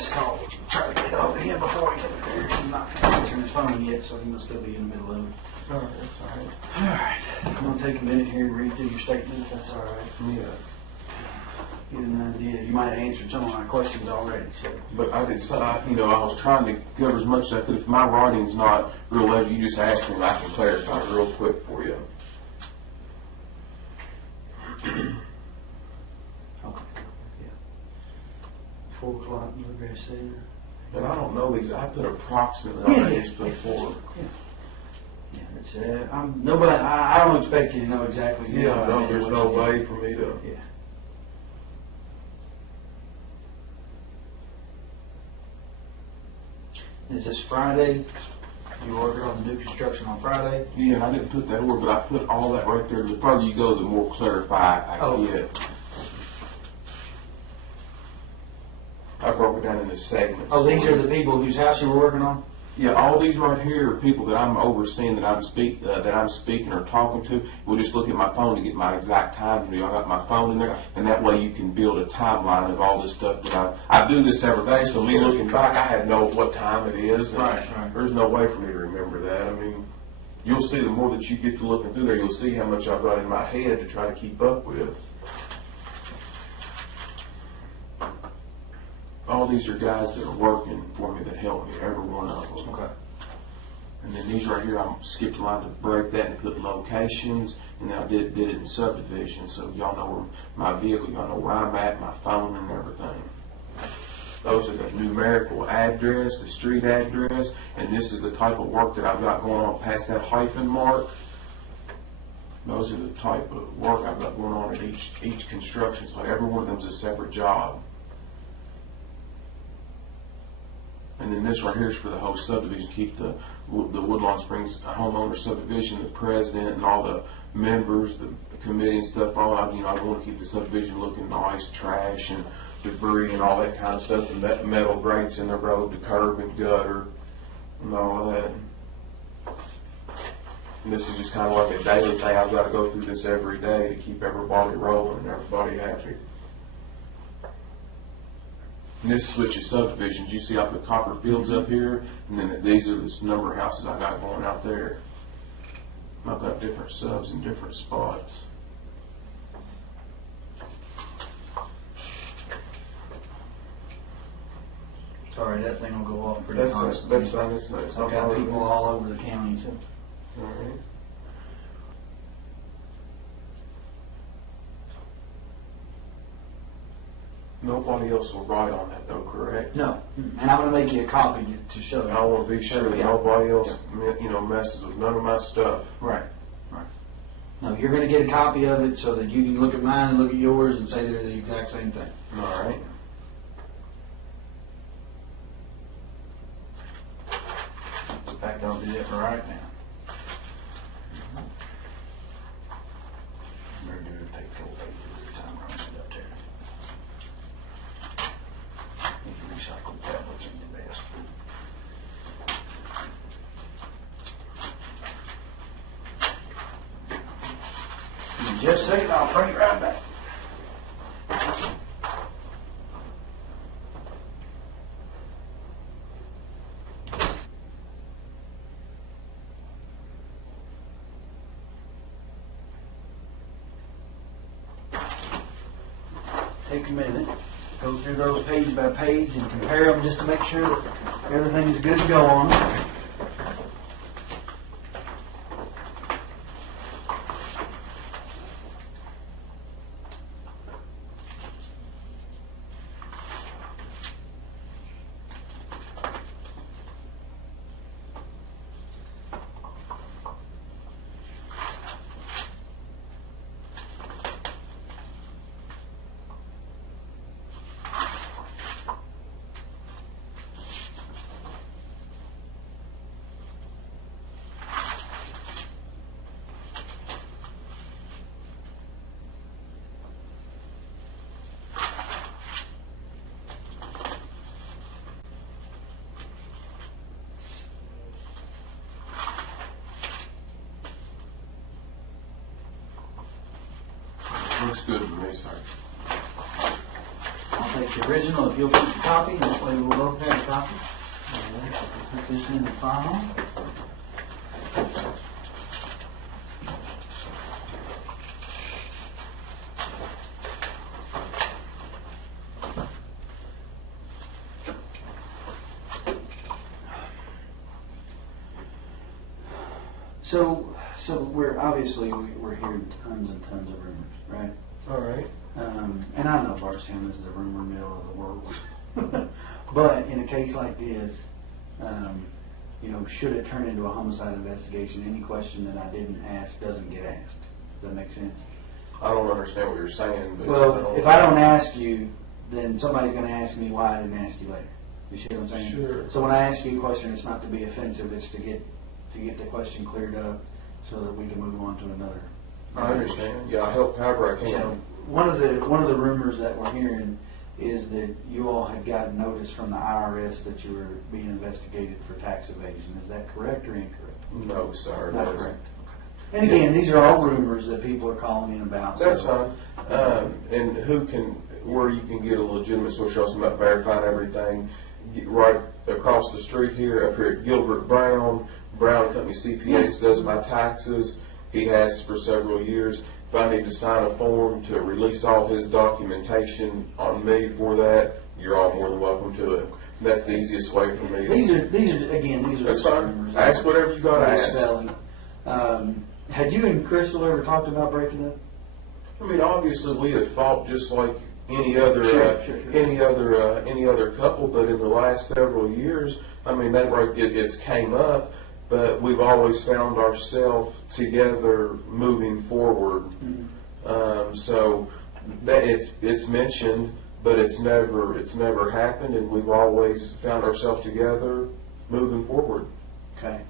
just called, try to get over him before he comes here. He's not answering his phone yet, so he must still be in the middle of it. Alright, that's alright. Alright, I'm going to take a minute here and read through your statement, if that's alright. Yes. Get an idea. You might have answered some of my questions already. So. But I did, I was trying to cover as much as I could. If my writing's not real legible, you just ask me and I can clarify it real quick for you. Okay. Yeah. 4 o'clock, Bluegrass Center. And I don't know these. I put approximately on these before. Yeah, it's, nobody. I don't expect you to know exactly. Yeah, no, there's no way for me to. Yeah. Is this Friday? You ordered on the new construction on Friday? Yeah, and I didn't put that word, but I put all that right there. The further you go, the more clarified I get. I broke it down into segments. Oh, these are the people whose house you were working on? Yeah, all these right here are people that I'm overseeing, that I'm speaking or talking to. We'll just look at my phone to get my exact time. I got my phone in there, and that way you can build a timeline of all this stuff that I do this every day. So me looking back, I had know what time it is. Right. There's no way for me to remember that. I mean, you'll see the more that you get to looking through there, you'll see how much I've got in my head to try to keep up with. All these are guys that are working for me that help me, every one of them. Okay. And then these right here, I skipped a line to break that and put locations, and then I did it in subdivision, so y'all know where my vehicle, y'all know where I'm at, my phone and everything. Those are the numerical address, the street address, and this is the type of work that I've got going on past that hyphen mark. Those are the type of work I've got going on at each construction, so every one of them is a separate job. And then this right here is for the whole subdivision, keep the Woodlawn Springs homeowner subdivision, the president and all the members, the committee and stuff, I want to keep the subdivision looking nice, trash and debris and all that kind of stuff, and metal grates in the road, the curb and gutter and all that. And this is just kind of like a daily thing. I've got to go through this every day to keep everybody rolling and everybody happy. And this switches subdivisions. You see I put copper fields up here, and then these are the number of houses I got going out there. I've got different subs in different spots. Sorry, that thing will go off pretty constantly. That's fine. That's nice. I've got people all over the county too. All right. Nobody else will write on that though, correct? No, and I'm going to make you a copy to show you. I want to be sure that nobody else, messes with none of my stuff. Right. No, you're going to get a copy of it so that you can look at mine and look at yours and say they're the exact same thing. All right. In fact, I'll do that right now. Better do it, take a little time running it up there. I think the recycled tablets are the best. Just a second, I'll bring it right back. Take a minute, go through those page by page and compare them just to make sure that everything's good to go on them. Looks good to me, sir. I'll take the original if you'll keep the copy, and that way we'll both have a copy. Put this in the file. So we're obviously we're hearing tons and tons of rumors, right? All right. And I know Bardstown is the rumor mill of the world, but in a case like this, should it turn into a homicide investigation, any question that I didn't ask doesn't get asked. Does that make sense? I don't understand what you're saying. But Well, if I don't ask you, then somebody's going to ask me why I didn't ask you later. You see what I'm saying? Sure. So when I ask you a question, it's not to be offensive; it's to get the question cleared up so that we can move on to another. I understand. Yeah, I help however I can. So one of the rumors that we're hearing is that you all had gotten notice from the IRS that you were being investigated for tax evasion. Is that correct or incorrect? No, sir. Not correct. And again, these are all rumors that people are calling in about. That's fine. And where you can get a legitimate source, also about verifying everything, right across the street here, up here at Gilbert Brown Company CPAs does my taxes. He has for several years. If I need to sign a form to release all his documentation on me for that, you're all more than welcome to it. That's the easiest way for me. These are That's fine. rumors. Ask whatever you got to ask. Had you and Crystal ever talked about breaking up? I mean, obviously we have fought just like any other any other couple, but in the last several years, I mean, that it's came up, but we've always found ourselves together moving forward. Mm-hmm. So that it's mentioned, but it's never happened, and we've always found ourselves together moving forward. Okay.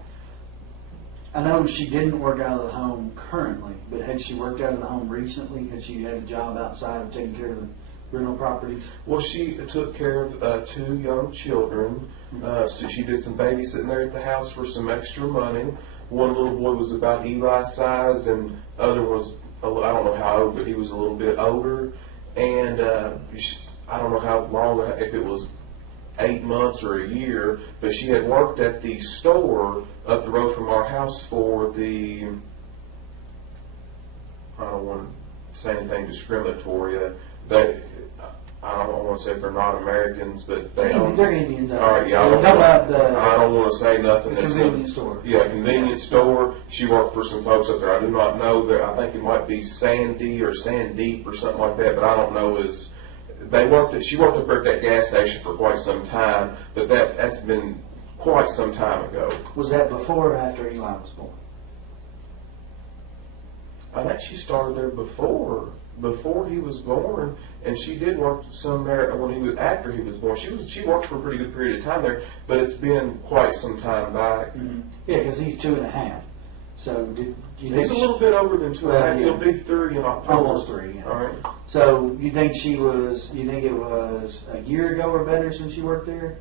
I know she didn't work out of the home currently, but had she worked out of the home recently? Had she had a job outside of taking care of the rental properties? Well, she took care of 2 young children. So she did some babysitting there at the house for some extra money. One little boy was about Eli's size, and other was, I don't know how old, but he was a little bit older. And I don't know how long, if it was 8 months or a year, but she had worked at the store up the road from our house for the, I don't want to say anything discriminatory, I don't want to say they're not Americans, but they're Indians. All right, yeah. I don't want to say nothing. Convenience store. Yeah, convenience store. She worked for some folks up there. I do not know that. I think it might be Sandy or Sandeep or something like that, but I don't know. She worked up there at that gas station for quite some time, but that's been quite some time ago. Was that before or after Eli was born? I think she started there before he was born, and she did work some there after he was born. She worked for a pretty good period of time there, but it's been quite some time back. Mm-hmm. Yeah, because he's 2.5. So he's a little bit older than 2.5. He'll be 3 in October. Almost 3. Yeah. All right. So you think it was a year ago or better since you worked there?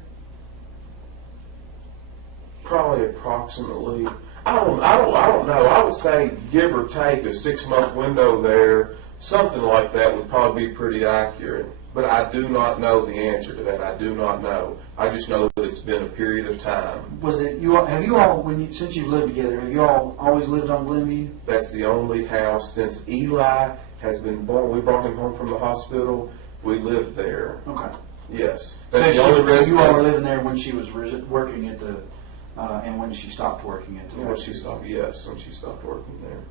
Probably approximately. I don't know. I would say give or take a 6-month window there. Something like that would probably be pretty accurate. But I do not know the answer to that. I do not know. I just know that it's been a period of time. Was it since you've lived together, have you all always lived on Glenview? That's the only house since Eli has been born. We brought him home from the hospital. We lived there. Okay. Yes. That's the only residence. You all were living there when she was working at the, and when she stopped working at the. When she stopped working there.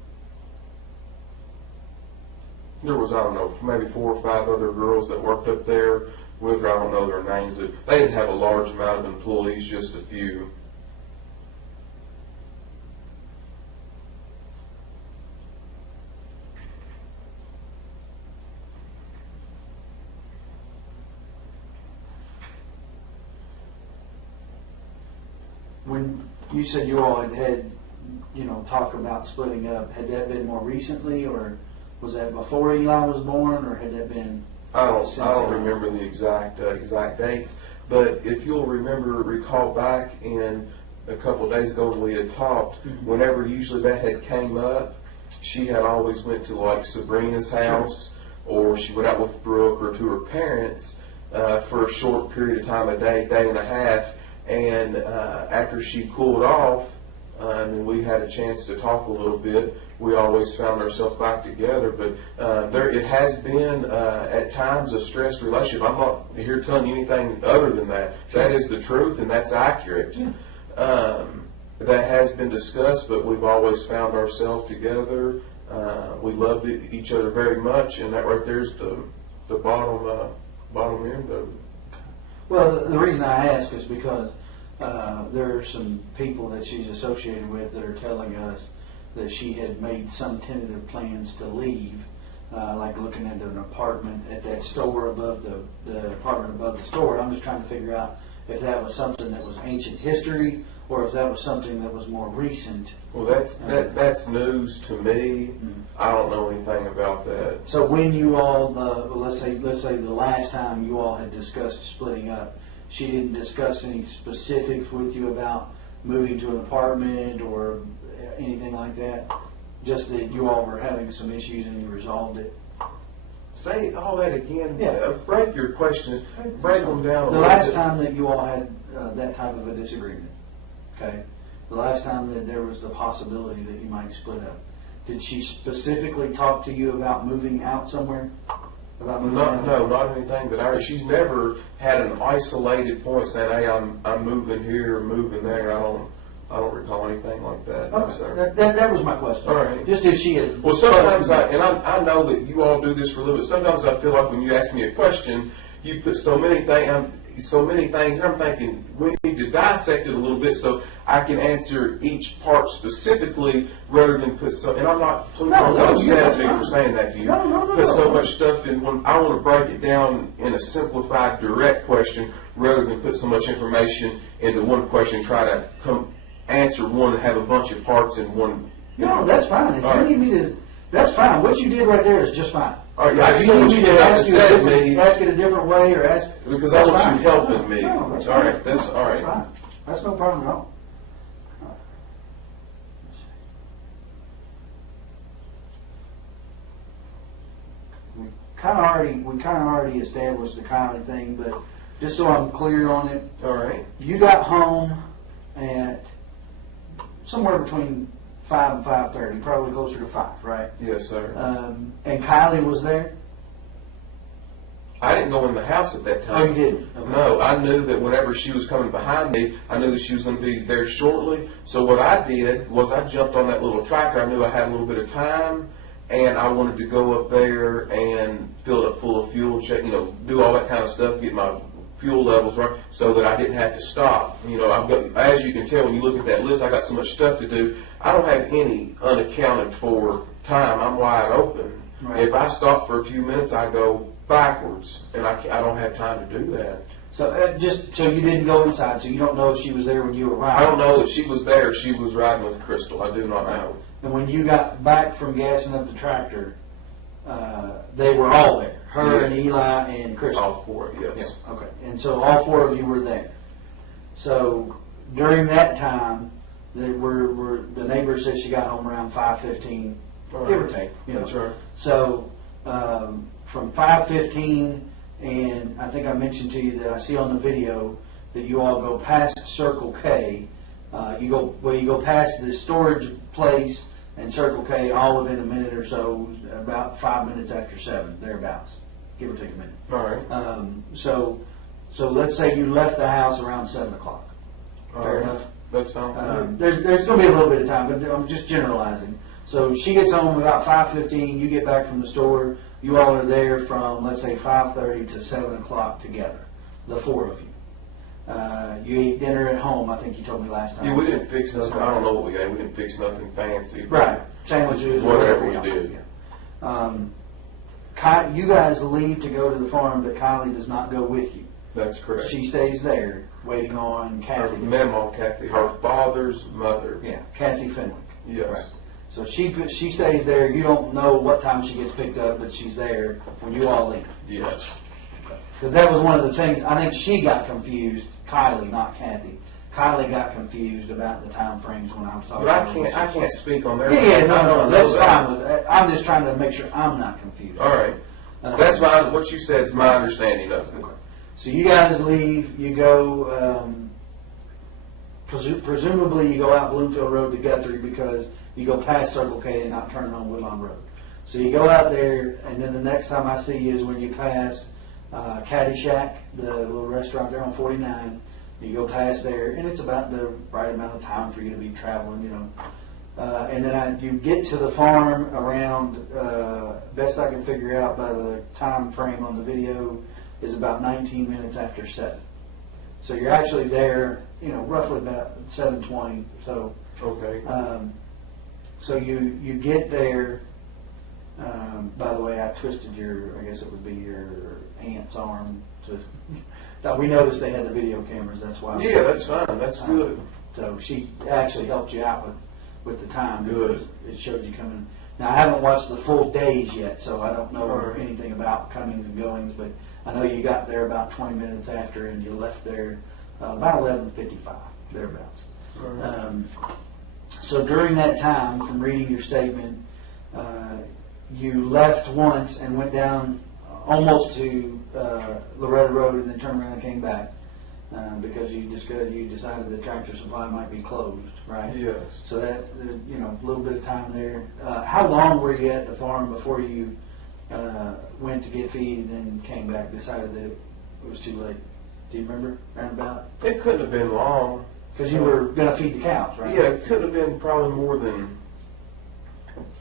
There was, I don't know, maybe 4 or 5 other girls that worked up there with her. I don't know their names. They didn't have a large amount of employees, just a few. When you said you all had talk about splitting up, had that been more recently, or was that before Eli was born, or had that been? I don't remember the exact dates, but if you'll recall back in a couple of days ago when we had talked, whenever usually that had came up, she had always went to like Sabrina's house, or she went out with Brooke or to her parents, for a short period of time, a day and a half. And after she cooled off, and we had a chance to talk a little bit, we always found ourselves back together. But it has been at times a stressed relationship. I'm not here telling you anything other than that. That is the truth, and that's accurate. That has been discussed, but we've always found ourselves together. We love each other very much, and that right there is the bottom end of it. Well, the reason I ask is because there are some people that she's associated with that are telling us that she had made some tentative plans to leave, like looking at an apartment at that store above the apartment above the store. I'm just trying to figure out if that was something that was ancient history or if that was something that was more recent. Well, that's news to me. I don't know anything about that. So when you all, let's say the last time you all had discussed splitting up, she didn't discuss any specifics with you about moving to an apartment or anything like that? Just that you all were having some issues and you resolved it? Say all that again. Yeah. Break your question. Break them down. The last time that you all had that type of a disagreement, okay? The last time that there was the possibility that you might split up, did she specifically talk to you about moving out somewhere? About moving out? No, not anything that I. She's never had an isolated point saying, "Hey, I'm moving here or moving there." I don't recall anything like that. Okay. No, sir. That was my question. All right. Just if she had. Well, sometimes I know that you all do this for a living. Sometimes I feel like when you ask me a question, you put so many things, and I'm thinking we need to dissect it a little bit so I can answer each part specifically rather than put so. And I'm not. Please don't upset me for saying that to you. No. Put so much stuff in when I want to break it down in a simplified, direct question rather than put so much information into one question. Try to answer one and have a bunch of parts in one. No, that's fine. If you need me to, that's fine. What you did right there is just fine. All right, I If know what need you me did. to I ask just you said a to me ask it a different way or ask. because I want fine. you helping me. No, that's all right, fine. that's all right. That's fine. That's no problem at all. We kind of already established the Kylie thing, but just so I'm clear on it, All right. you got home at somewhere between 5 and 5:30, probably closer to 5, right? Yes, sir. And Kylie was there? I didn't go in the house at that Oh, time. you didn't? Okay. No, I knew that whenever she was coming behind me, I knew that she was going to be there shortly. So what I did was I jumped on that little tractor. I knew I had a little bit of time, and I wanted to go up there and fill it up full of fuel, check, do all that kind of stuff, get my fuel levels right, so that I didn't have to stop. I've got, as you can tell when you look at that list, I got so much stuff to do. I don't have any unaccounted for time. I'm wide open. Right. If I stop for a few minutes, I go backwards, and I don't have time to do that. So so you didn't go inside, so you don't know if she was there when you arrived. I don't know if she was there. She was riding with Crystal. I do not know. And when you got back from gassing up the tractor, they were all there. Her and Eli and Crystal. All four, yes. Yeah, okay. And so all four of you were there. So during that time, the neighbor said she got home around 5:15, give or take. That's right. So from 5:15, and I think I mentioned to you that I see on the video that you all go past Circle K. You go past the storage place and Circle K all within a minute or so, about 5 minutes after 7, thereabouts, give or take a minute. All right. So let's say you left the house around 7 o'clock. Fair enough. That's fine. There's going to be a little bit of time, but I'm just generalizing. So she gets home about 5:15. You get back from the store. You all are there from, let's say, 5:30 to 7 o'clock together, the four of you. You ate dinner at home, I think you told me last time. Yeah, we didn't fix nothing. I don't know what we ate. We didn't fix nothing fancy. Right. Sandwiches. Whatever we did. You guys leave to go to the farm, but Kylie does not go with you. That's correct. She stays there waiting on Kathy. Her Mama, Kathy, her father's mother. Yeah, Kathy Fenwick. Yes. Right. So she stays there. You don't know what time she gets picked up, but she's there when you all leave. Yes. Because that was one of the things, I think she got confused, Kylie, not Kathy. Kylie got confused about the time frames when I was talking But about I can't speak on their. Yeah, no, that's fine. I'm just trying to make sure I'm not confused. All right. That's fine. What you said is my understanding of it. Okay. So you guys leave, you go, presumably you go out Bloomfield Road to Guthrie because you go past Circle K and not turning on Woodlawn Road. So you go out there, and then the next time I see you is when you pass Caddy Shack, the little restaurant there on 49. You go past there, and it's about the right amount of time for you to be traveling, you know. And then you get to the farm around, best I can figure out by the time frame on the video, is about 19 minutes after 7. So you're actually there, you know, roughly about 7:20. So Okay. So you get there. By the way, I twisted I guess it would be your aunt's arm. We noticed they had the video cameras. That's why. Yeah, that's fine. That's good. So she actually helped you out with the time. Good. It showed you coming. Now I haven't watched the full days yet, so I don't know anything about comings and goings. But I know you got there about 20 minutes after, and you left there about 11:55 thereabouts. So during that time, from reading your statement, you left once and went down almost to Loretta Road and then turned around and came back because you decided the Tractor Supply might be closed, right? Yes. So that, you know, a little bit of time there. How long were you at the farm before you went to get feed and then came back, decided that it was too late? Do you remember, roundabout? It couldn't have been long. Because you were going to feed the cows, right? Yeah, it could have been probably more than,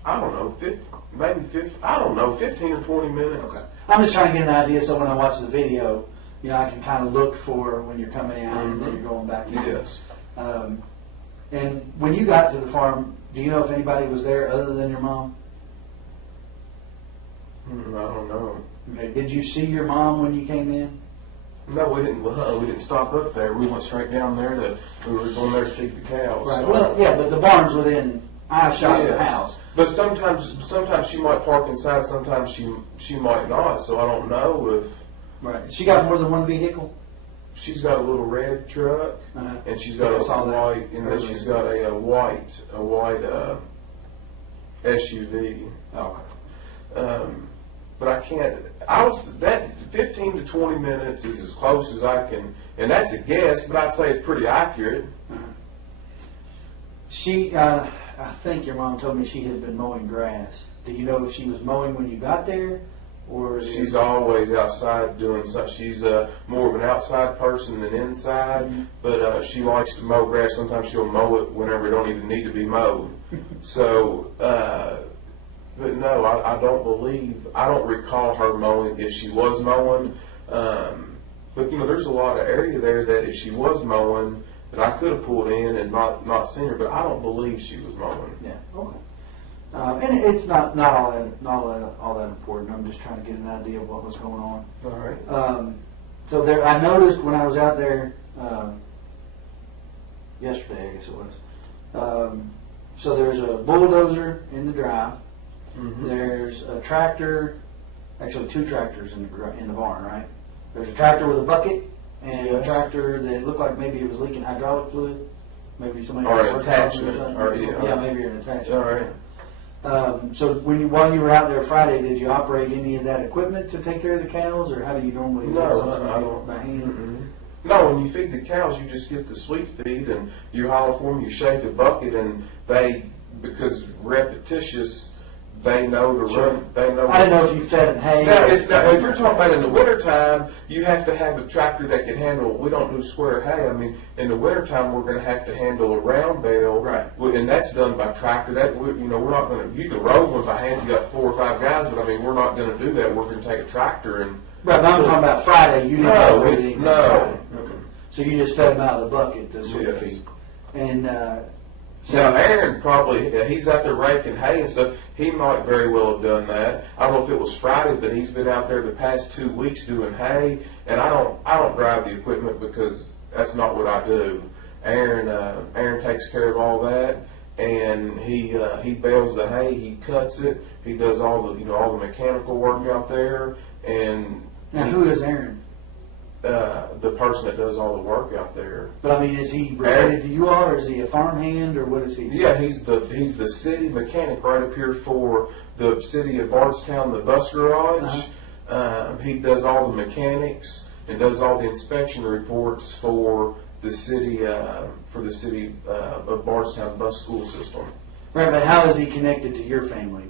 I don't know, 15 or 20 minutes. Okay. I'm just trying to get an idea so when I watch the video, you know, I can kind of look for when you're coming out and then you're going back in. Yes. And when you got to the farm, do you know if anybody was there other than your mom? I don't know. Okay. Did you see your mom when you came in? No, we didn't. We didn't stop up there. We went straight down there. We were going there to feed the cows. Right. So. Well, yeah, but the barn's within eyeshot of the house. But sometimes she might park inside. Sometimes she might not. So I don't know if. Right. She got more than one vehicle. She's got a little red truck, and she's got a white, and then she's got a white SUV. Okay. But I can't. That 15 to 20 minutes is as close as I can, and that's a guess. But I'd say it's pretty accurate. I think your mom told me she had been mowing grass. Do you know if she was mowing when you got there, or she's always outside doing stuff? She's more of an outside person than inside, but she likes to mow grass. Sometimes she'll mow it whenever it don't even need to be mowed. So. But no, I don't recall her mowing if she was mowing. But you know, there's a lot of area there that if she was mowing, that I could have pulled in and not seen her. But I don't believe she was mowing. Yeah. Okay. And it's not all that important. I'm just trying to get an idea of what was going on. All right. So there, I noticed when I was out there yesterday, I guess it was. So there's a bulldozer in the drive. Mm-hmm. There's a tractor, actually two tractors in the barn, right? There's a tractor with a bucket and a tractor that looked like maybe it was leaking hydraulic fluid. Maybe somebody or an attachment, maybe an attachment. All right. So while you were out there Friday, did you operate any of that equipment to take care of the cows, or how do you normally? No, I don't. By hand? Mm-hmm. No, when you feed the cows, you just get the sweet feed and you holler for them. You shake a bucket, and because repetitious. They know to run. They know. I didn't know if you fed them hay. Now, if you're talking about in the wintertime, you have to have a tractor that can handle. We don't do square hay. I mean, in the wintertime, we're going to have to handle a round bale, right? And that's done by tractor. We're not going to. You can roll one by hand. You got 4 or 5 guys, but I mean, we're not going to do that. We're going to take a tractor and. Right, but I'm talking about Friday. You didn't. No. Okay. So you just fed them out of the bucket, the sweet feed, and. Now, Aaron he's out there raking hay and stuff. He might very well have done that. I don't know if it was Friday, but he's been out there the past 2 weeks doing hay. And I don't drive the equipment because that's not what I do. Aaron takes care of all that, and he bales the hay, he cuts it, he does all the mechanical work out there. And now, who is Aaron? The person that does all the work out there. But I mean, is he related to you all, or is he a farmhand, or what is he? Yeah, he's the city mechanic right up here for the city of Bardstown, the bus garage. He does all the mechanics, and does all the inspection reports for the city of Bardstown bus school system. Right, but how is he connected to your family?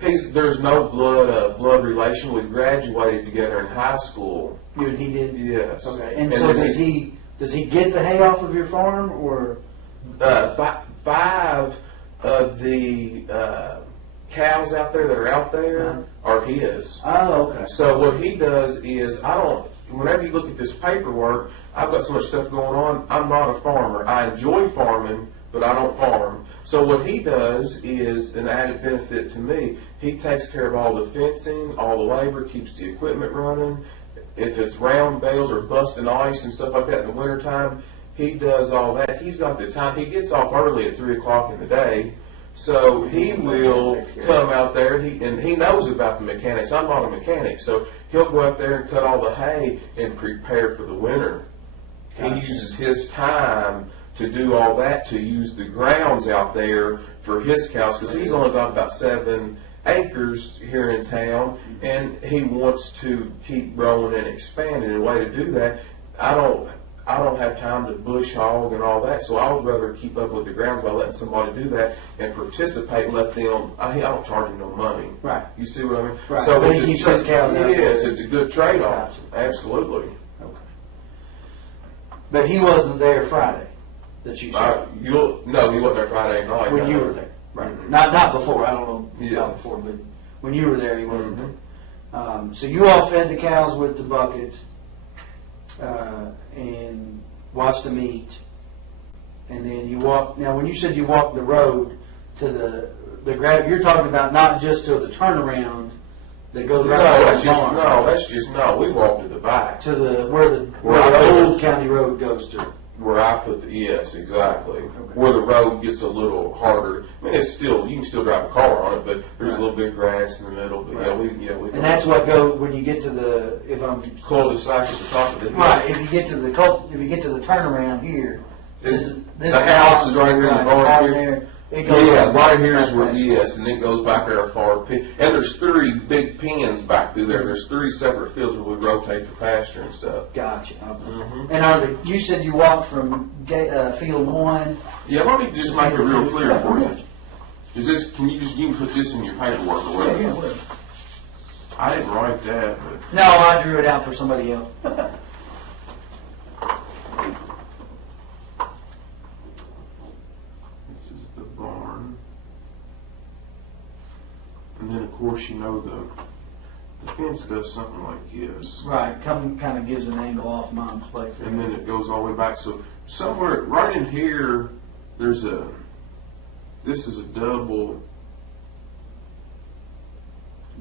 There's no blood relation. We graduated together in high school. You and he did? Yes. Okay. And so does he get the hay off of your farm, or? 5 of the cows out there that are out there are his. Oh, okay. So what he does is, whenever you look at this paperwork, I've got so much stuff going on, I'm not a farmer. I enjoy farming, but I don't farm. So what he does is an added benefit to me. He takes care of all the fencing, all the labor, keeps the equipment running. If it's round bales or busting ice and stuff like that in the wintertime, he does all that. He's got the time. He gets off early at 3 o'clock in the day. So he will come out there, and he knows about the mechanics. I'm not a mechanic, so he'll go out there and cut all the hay and prepare for the winter. He uses his time to do all that, to use the grounds out there for his cows, because he's only got about 7 acres here in town, and he wants to keep growing and expanding. And a way to do that, I don't have time to bush hog and all that, so I would rather keep up with the grounds by letting somebody do that and participate and let them. I don't charge them no money. Right. You see what I mean? Right. So But he keeps his cows out there. yes, it's a good trade-off. Gotcha. Absolutely. Okay. But he wasn't there Friday that you saw? No, he wasn't there Friday night. When you were there. Right. Not before, I don't know Yeah. about before, but when you were there, he wasn't there. So you all fed the cows with the bucket, and watched them eat, and then you walked. Now, when you said you walked the road to the grab, you're talking about not just to the turnaround that goes right to the barn. We walked to the back. To where the old county road goes through. Where I put yes, exactly. Okay. Where the road gets a little harder. I mean, you can still drive a car on it, but there's a little bit of grass in the middle. But we. And that's what goes when you get to the cul-de-sac at the top of the hill. Right. If you get to the turnaround here, this the house is right here. The barn here. There. Right here is where and it goes back there far. And there's 3 big pens back through there. There's 3 separate fields where we rotate the pasture and stuff. Gotcha. Okay. And you said you walked from field 1. Yeah, let me just make it real clear for you. Is this? You can put this in your paperwork or whatever. Yeah. I didn't write that, but no, I drew it out for somebody else. And then, of course, the fence does something like this. Right, kind of gives an angle off Mom's place. And then it goes all the way back. So somewhere right in here, this is a double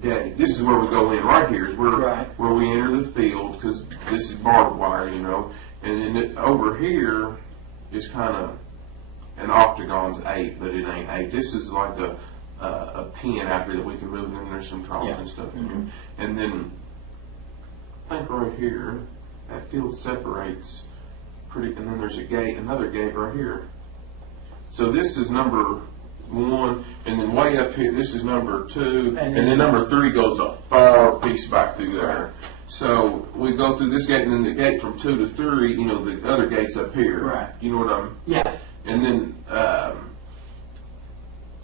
gate. This is where we go in. Right here is where we enter the field, because this is barbed wire, And then over here is kind of an octagon's 8, but it ain't 8. This is like a pen out here that we can move, and then there's some troughs and stuff in here. And then I think right here, that field separates and then there's another gate right here. So this is number 1, and then way up here, this is number 2, and then number 3 goes a far piece back through there. Right. So we go through this gate, and then the gate from 2 to 3, the other gate's up here. Right. You know what I'm? Yeah. And then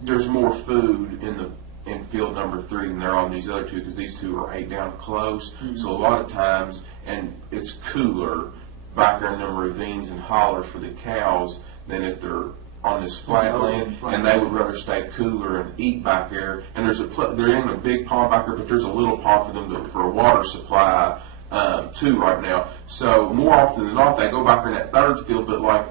there's more food in field number 3 than there are on these other 2, because these 2 are 8 down close. Mm-hmm. So a lot of times, and it's cooler back there in them ravines and hollers for the cows than if they're on this flat land, and they would rather stay cooler and eat back there. And they're in a big pond back there, but there's a little pond for them for a water supply too right now. So more often than not, they go back there in that 3rd field, but like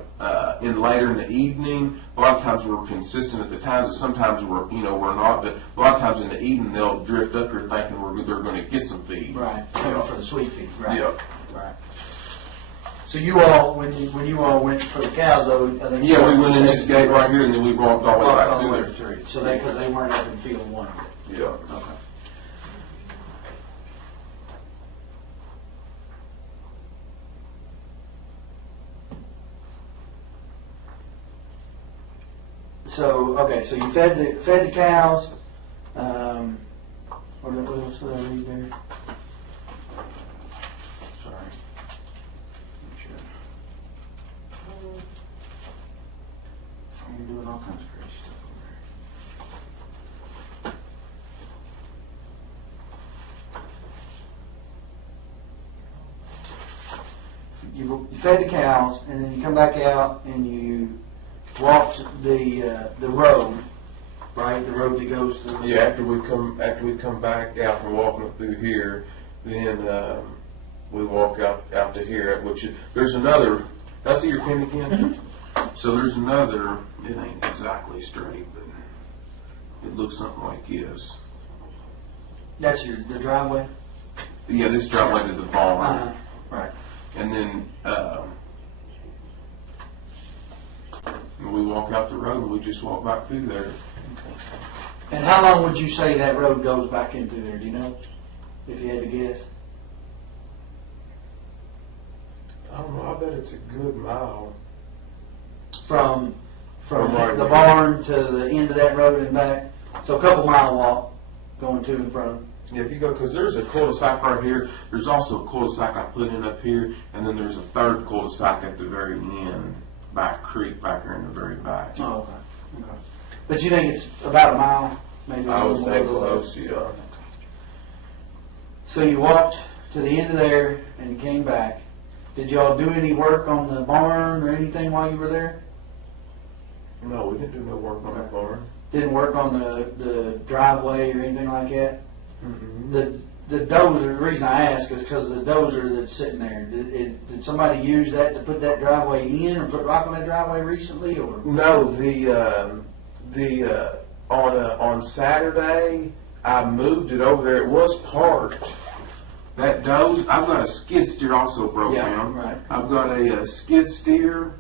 later in the evening, a lot of times we're consistent at the times, but sometimes we're not. But a lot of times in the evening, they'll drift up here thinking they're going to get some feed. Right. For the sweet feed. Right. Yeah. Right. So you all, when you all went for the cows, though, I think we went in this gate right here, and then we walked all the way back through there. So because they weren't up in field 1. Yeah. Okay. So you fed the cows. What else did I read there? Sorry. you fed the cows, and then you come back out and you walked the road, right? The road that goes through. Yeah, after we come back out from walking through here, then we walk out to here, which is, there's another. Did I see your pin again? Mm-hmm. So there's another. It ain't exactly straight, but it looks something like this. That's the driveway. Yeah, this driveway to the barn. Right. And then we walk out the road and we just walk back through there. And how long would you say that road goes back into there? Do you know? If you had to guess. I don't know. I bet it's a good mile. From right the here. barn to the end of that road and back. So a couple mile walk going to and from. Yeah, if you go, because there's a cul-de-sac right here. There's also a cul-de-sac I put in up here, and then there's a third cul-de-sac at the very end by a creek back here in the very back. Oh, okay. But you think it's about a mile, maybe? I would say more or less? close, yeah. So you walked to the end of there and you came back. Did y'all do any work on the barn or anything while you were there? No, we didn't do no work on that barn. Didn't work on the driveway or anything like that? Mm-hmm. The dozer, the reason I ask is because the dozer that's sitting there, did somebody use that to put that driveway in or put rock on that driveway recently? Or No, on Saturday I moved it over there. It was parked. That dozer, I've got a skid steer also broke down. Right. I've got a skid steer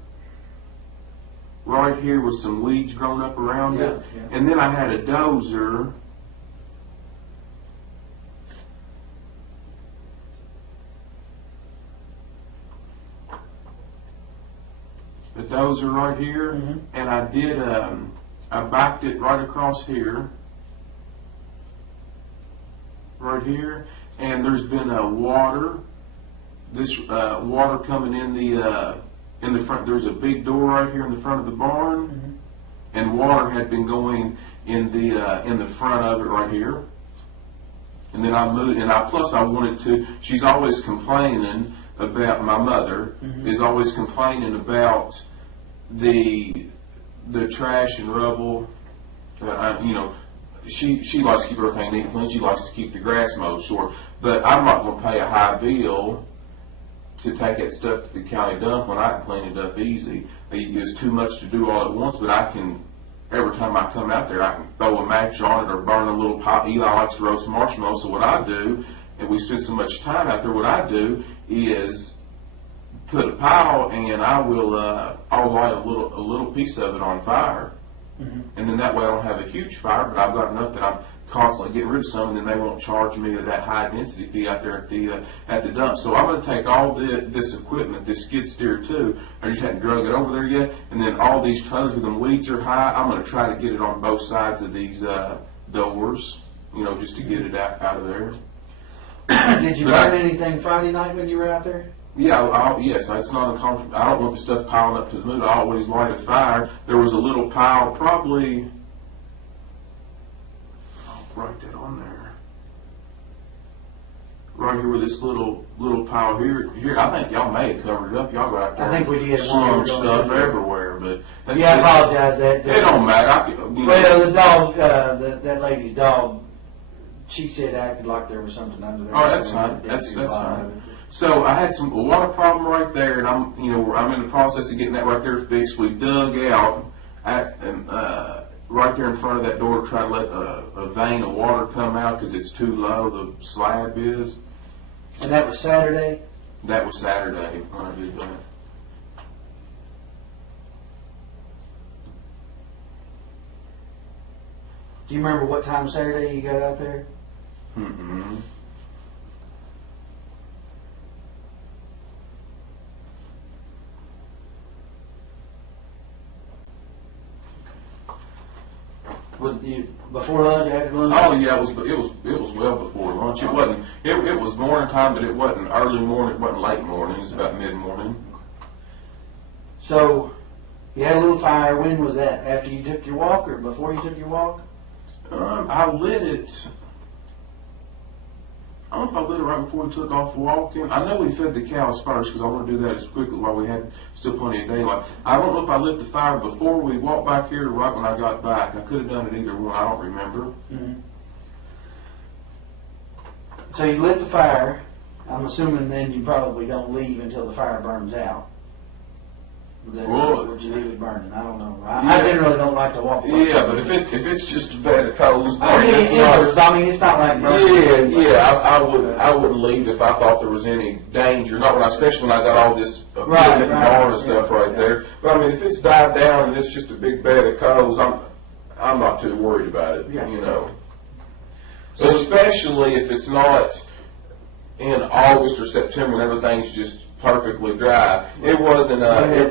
right here with some weeds growing up around it. Yeah. And then I had a dozer. The dozer right here, Mhm. and I did, I backed it right across here, right here, and there's been water, water coming in the front. There's a big door right here in the front of the barn, Mhm. and water had been going in the front of it right here. And then I moved, and plus I wanted to. She's always complaining about, my mother Mhm. is always complaining about the trash and rubble. She likes to keep everything neat and clean. She likes to keep the grass mowed short. But I'm not going to pay a high bill to take that stuff to the county dump when I can clean it up easy. It's too much to do all at once, but I can. Every time I come out there, I can throw a match on it or burn a little pile. Eli likes to roast marshmallows, so what I do, and we spend so much time out there, what I do is put a pile and I'll light a little piece of it on fire. Mhm. And then that way I don't have a huge fire, but I've got enough that I'm constantly getting rid of some, and then they won't charge me that high density fee out there at the dump. So I'm going to take all this equipment, this skid steer too. I just hadn't drug it over there yet, and then all these trailers where the weeds are high, I'm going to try to get it on both sides of these doors, just to get it out of there. Did you burn anything Friday night when you were out there? Yeah, yes, it's not uncomfortable. I don't want the stuff piling up to the moon. I always light a fire. There was a little pile, probably. I'll write that on there. Right here with this little pile here. I think y'all may have covered it up. Y'all got out there. I think we did. Slung stuff everywhere, but Yeah, I apologize. That it don't matter. Well, the dog, that lady's dog, she said acted like there was something under there. Oh, that's fine. That's fine. So I had a water problem right there, and I'm in the process of getting that right there fixed. We dug out right there in front of that door to try to let a vein of water come out because it's too low. The slab is. And that was Saturday. That was Saturday when I did that. Do you remember what time Saturday you got out there? Mm-hmm. Was you before lunch, after lunch? Oh yeah, it was well before lunch. It wasn't. It was morning time, but it wasn't early morning. It wasn't late morning. It was about mid morning. So you had a little fire. When was that? After you took your walk or before you took your walk? I lit it. I don't know if I lit it right before we took off walking. I know we fed the cows first because I want to do that as quickly while we had still plenty of daylight. I don't know if I lit the fire before we walked back here or right when I got back. I could have done it either one. I don't remember. Mm-hmm. So you lit the fire. I'm assuming then you probably don't leave until the fire burns out. Well, would you leave it burning? I don't know. I generally don't like to walk. Yeah, but if it's just a bed of coals, I mean, it's not like burning. I wouldn't leave if I thought there was any danger. Not when especially when I got all this equipment and barn and stuff right there. But I mean, if it's died down and it's just a big bed of coals, I'm not too worried about it. Yeah. You know, especially if it's not in August or September when everything's just perfectly dry. It wasn't.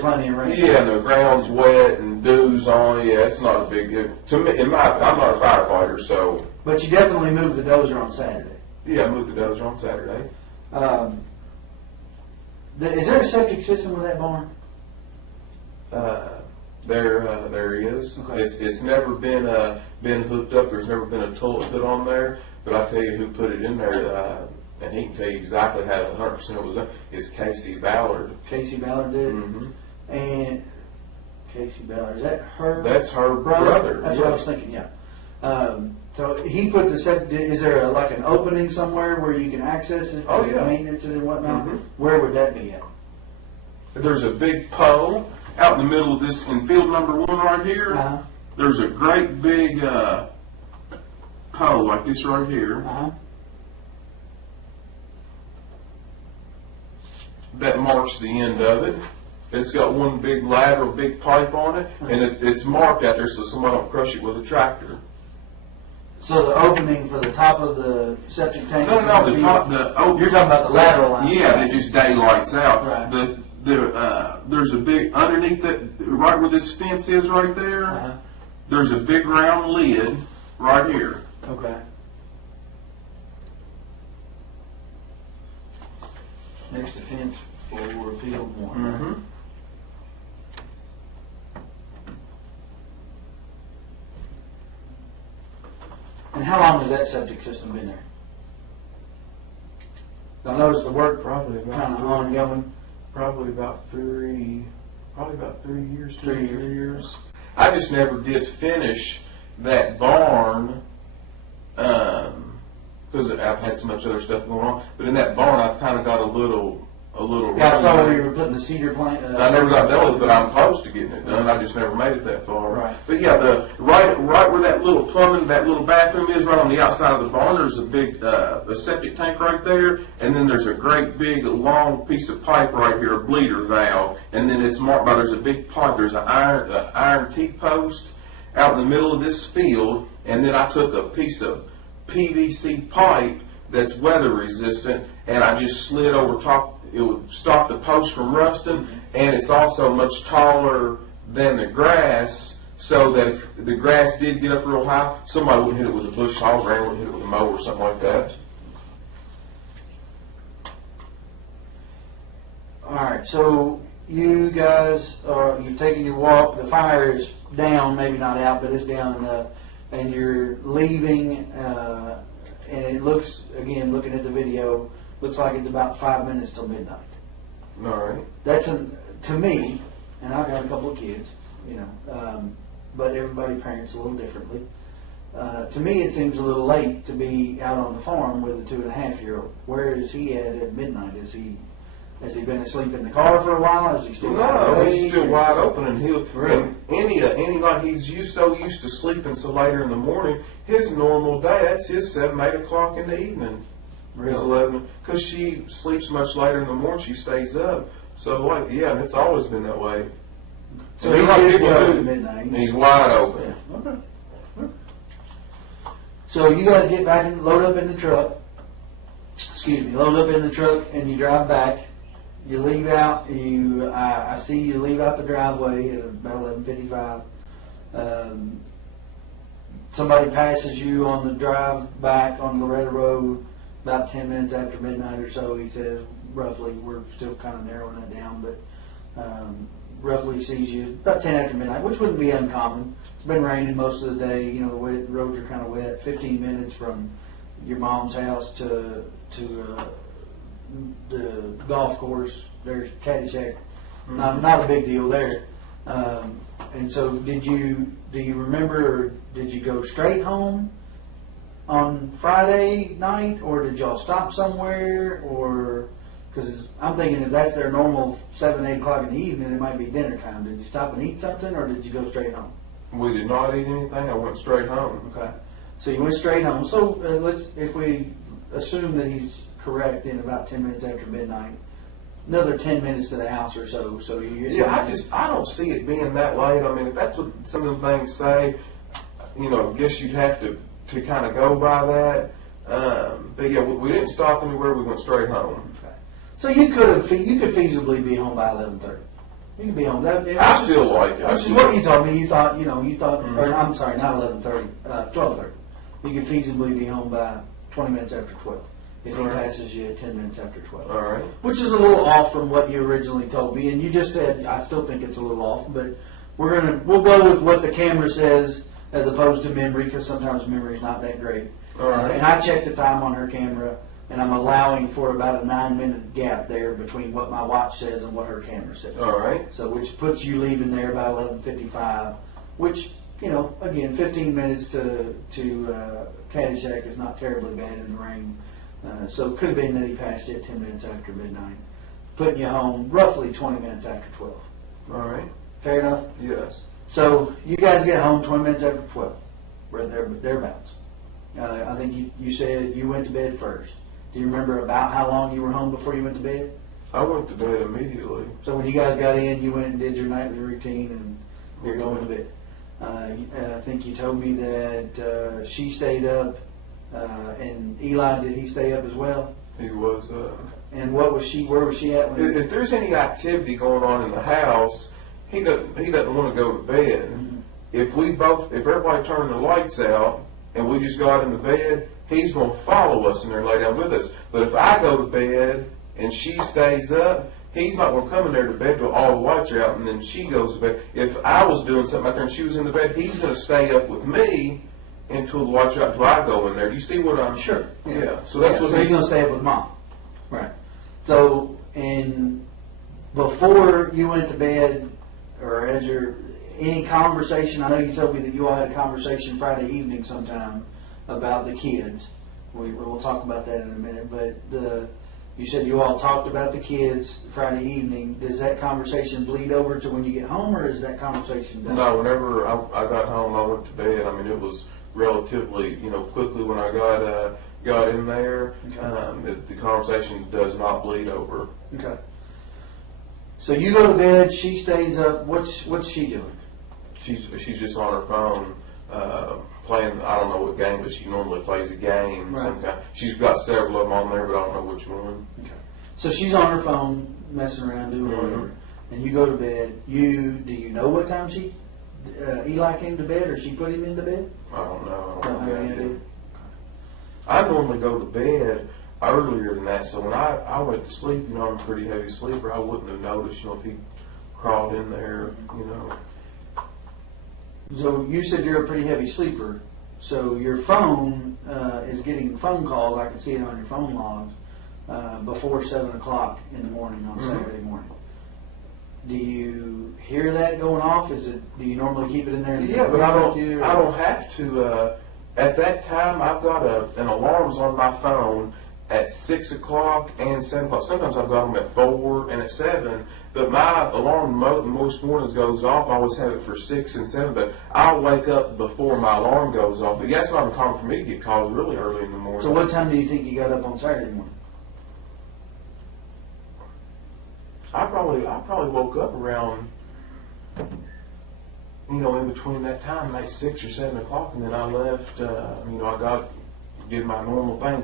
Plenty of rain. Yeah, and the ground's wet and dew's on it. Yeah, it's not a big deal. To me, I'm not a firefighter, so. But you definitely moved the dozer on Saturday. Yeah, I moved the dozer on Saturday. Is there a septic system with that barn? There is. Okay. It's never been hooked up. There's never been a toilet put on there. But I tell you who put it in there. And he can tell you exactly how 100% it was done. It's Casey Ballard. Casey Ballard did? Mm-hmm. And Casey Ballard, is that her? That's her brother. That's what I was thinking, yeah. So he put the septic, is there like an opening somewhere where you can access it? Oh, yeah. Maintenance and whatnot? Mm-hmm. Where would that be at? There's a big pole out in the middle of this, in field number 1 right here. Uh-huh. There's a great big pole like this right here. Uh-huh. That marks the end of it. It's got one big lateral, big pipe on it, and it's marked out there so somebody don't crush it with a tractor. So the opening for the top of the septic tank? No, the top, you're talking about the lateral line? Yeah, that just daylights out. Right. There's a big, underneath that, right where this fence is right there, Uh-huh. there's a big round lid right here. Okay. Next to fence for field 1. Mm-hmm. And how long has that septic system been there? I noticed the work Probably kind of ongoing. Probably about 3 years, 3 years. I just never did finish that barn, because I've had so much other stuff going on. But in that barn, I've kind of got a little. Yeah, I saw where you were putting the cedar plant. I never got done with it, but I'm close to getting it done. I just never made it that far. Right. But yeah, right where that little plumbing, that little bathroom is, right on the outside of the barn, there's a big a septic tank right there, and then there's a great big long piece of pipe right here, a bleeder valve, and then it's marked by there's a big pipe. There's an iron T-post out in the middle of this field, and then I took a piece of PVC pipe that's weather resistant, and I just slid over top. It would stop the post from rusting, and it's also much taller than the grass, so that if the grass did get up real high, somebody wouldn't hit it with a bush hog, or wouldn't hit it with a mower or something like that. All right, so you guys you've taken your walk. The fire is down, maybe not out, but it's down enough, and you're leaving. And it looks, again, looking at the video, looks like it's about 5 minutes till midnight. All right. That's to me, and I've got a couple of kids, but everybody parents a little differently. To me, it seems a little late to be out on the farm with a 2.5-year-old. Where is he at midnight? Has he been asleep in the car for a while? Is he still he's still wide open, and he'll Really? any night he's so used to sleeping so later in the morning. His normal day, that's his 7, 8 o'clock in the evening. His 11, because she sleeps much later in the morning. She stays up, so and it's always been that way. So he's at midnight. He's wide open. Yeah. Okay. So you guys get back and load up in the truck. Load up in the truck, and you drive back. You leave out. I see you leave out the driveway at about 11:55. Somebody passes you on the drive back on Loretta Road about 10 minutes after midnight or so. He says roughly. We're still kind of narrowing that down, but roughly sees you about 10 after midnight, which wouldn't be uncommon. It's been raining most of the day. The roads are kind of wet. 15 minutes from your mom's house to the golf course. There's Caddyshack. Not a big deal there. And so do you remember, or did you go straight home on Friday night, or did y'all stop somewhere? Or, because I'm thinking if that's their normal 7, 8 o'clock in the evening, it might be dinner time. Did you stop and eat something, or did you go straight home? We did not eat anything. I went straight home. Okay. So you went straight home. So if we assume that he's correct in about 10 minutes after midnight, another 10 minutes to the house or so. So I don't see it being that late. I mean, if that's what some of the things say, I guess you'd have to kind of go by that. But yeah, we didn't stop anywhere. We went straight home. Okay. So you could feasibly be home by 11:30. You could be home. I feel like it. Which is what you told me. You thought, or I'm sorry, not 11:30, 12:30. You could feasibly be home by 20 minutes after 12. If he passes you at 10 minutes after 12. All right. Which is a little off from what you originally told me, and you just said, I still think it's a little off, but we'll go with what the camera says as opposed to memory, because sometimes memory is not that great. All right. And I checked the time on her camera, and I'm allowing for about a 9-minute gap there between what my watch says and what her camera says. All right. So which puts you leaving there by 11:55, which, again, 15 minutes to Caddyshack is not terribly bad in the rain. So it could have been that he passed you at 10 minutes after midnight, putting you home roughly 20 minutes after 12. All right. Fair enough? Yes. So you guys get home 20 minutes after 12, right thereabouts. I think you said you went to bed first. Do you remember about how long you were home before you went to bed? I went to bed immediately. So when you guys got in, you went and did your nightly routine, and you're going to bed. I think you told me that she stayed up, and Eli, did he stay up as well? He was. And where was she at? If there's any activity going on in the house, he doesn't want to go to bed. Mm-hmm. If everybody turned the lights out and we just got into bed, he's going to follow us in there and lay down with us. But if I go to bed and she stays up, he's not going to come in there to bed till all the lights are out and then she goes to bed. If I was doing something out there and she was in the bed, he's going to stay up with me until the lights are out until I go in there. Do you see what I'm... Sure. Yeah. So that's what so he's going to stay up with Mom. Right. So, and before you went to bed, or as any conversation, I know you told me that you all had a conversation Friday evening sometime about the kids. We'll talk about that in a minute, but you said you all talked about the kids Friday evening. Does that conversation bleed over to when you get home, or is that conversation done? No, whenever I got home, I went to bed. I mean, it was relatively, quickly when I got in there. Okay. The conversation does not bleed over. Okay. So you go to bed, she stays up. What's she doing? She's just on her phone playing. I don't know what game, but she normally plays a game. Right. Some kind. She's got several of them on there, but I don't know which one. Okay. So she's on her phone, messing around, doing whatever, and you go to bed. Do you know what time Eli came to bed, or she put him into bed? I don't know. Don't have any idea. I normally go to bed earlier than that, so when I went to sleep, I'm a pretty heavy sleeper. I wouldn't have noticed, if he crawled in there, So you said you're a pretty heavy sleeper. So your phone is getting phone calls. I can see it on your phone logs before 7 o'clock in the morning on Saturday morning. Do you hear that going off? Do you normally keep it in there? Yeah, but I don't have to. At that time, I've got an alarms on my phone at 6 o'clock and 7 o'clock. Sometimes I've got them at 4 and at 7. But my alarm most mornings goes off. I always have it for 6 and 7. But I'll wake up before my alarm goes off. But that's not uncommon for me to get calls really early in the morning. So what time do you think you got up on Saturday morning? I probably woke up around, in between that time, like 6 or 7 o'clock, and then I left. I did my normal thing,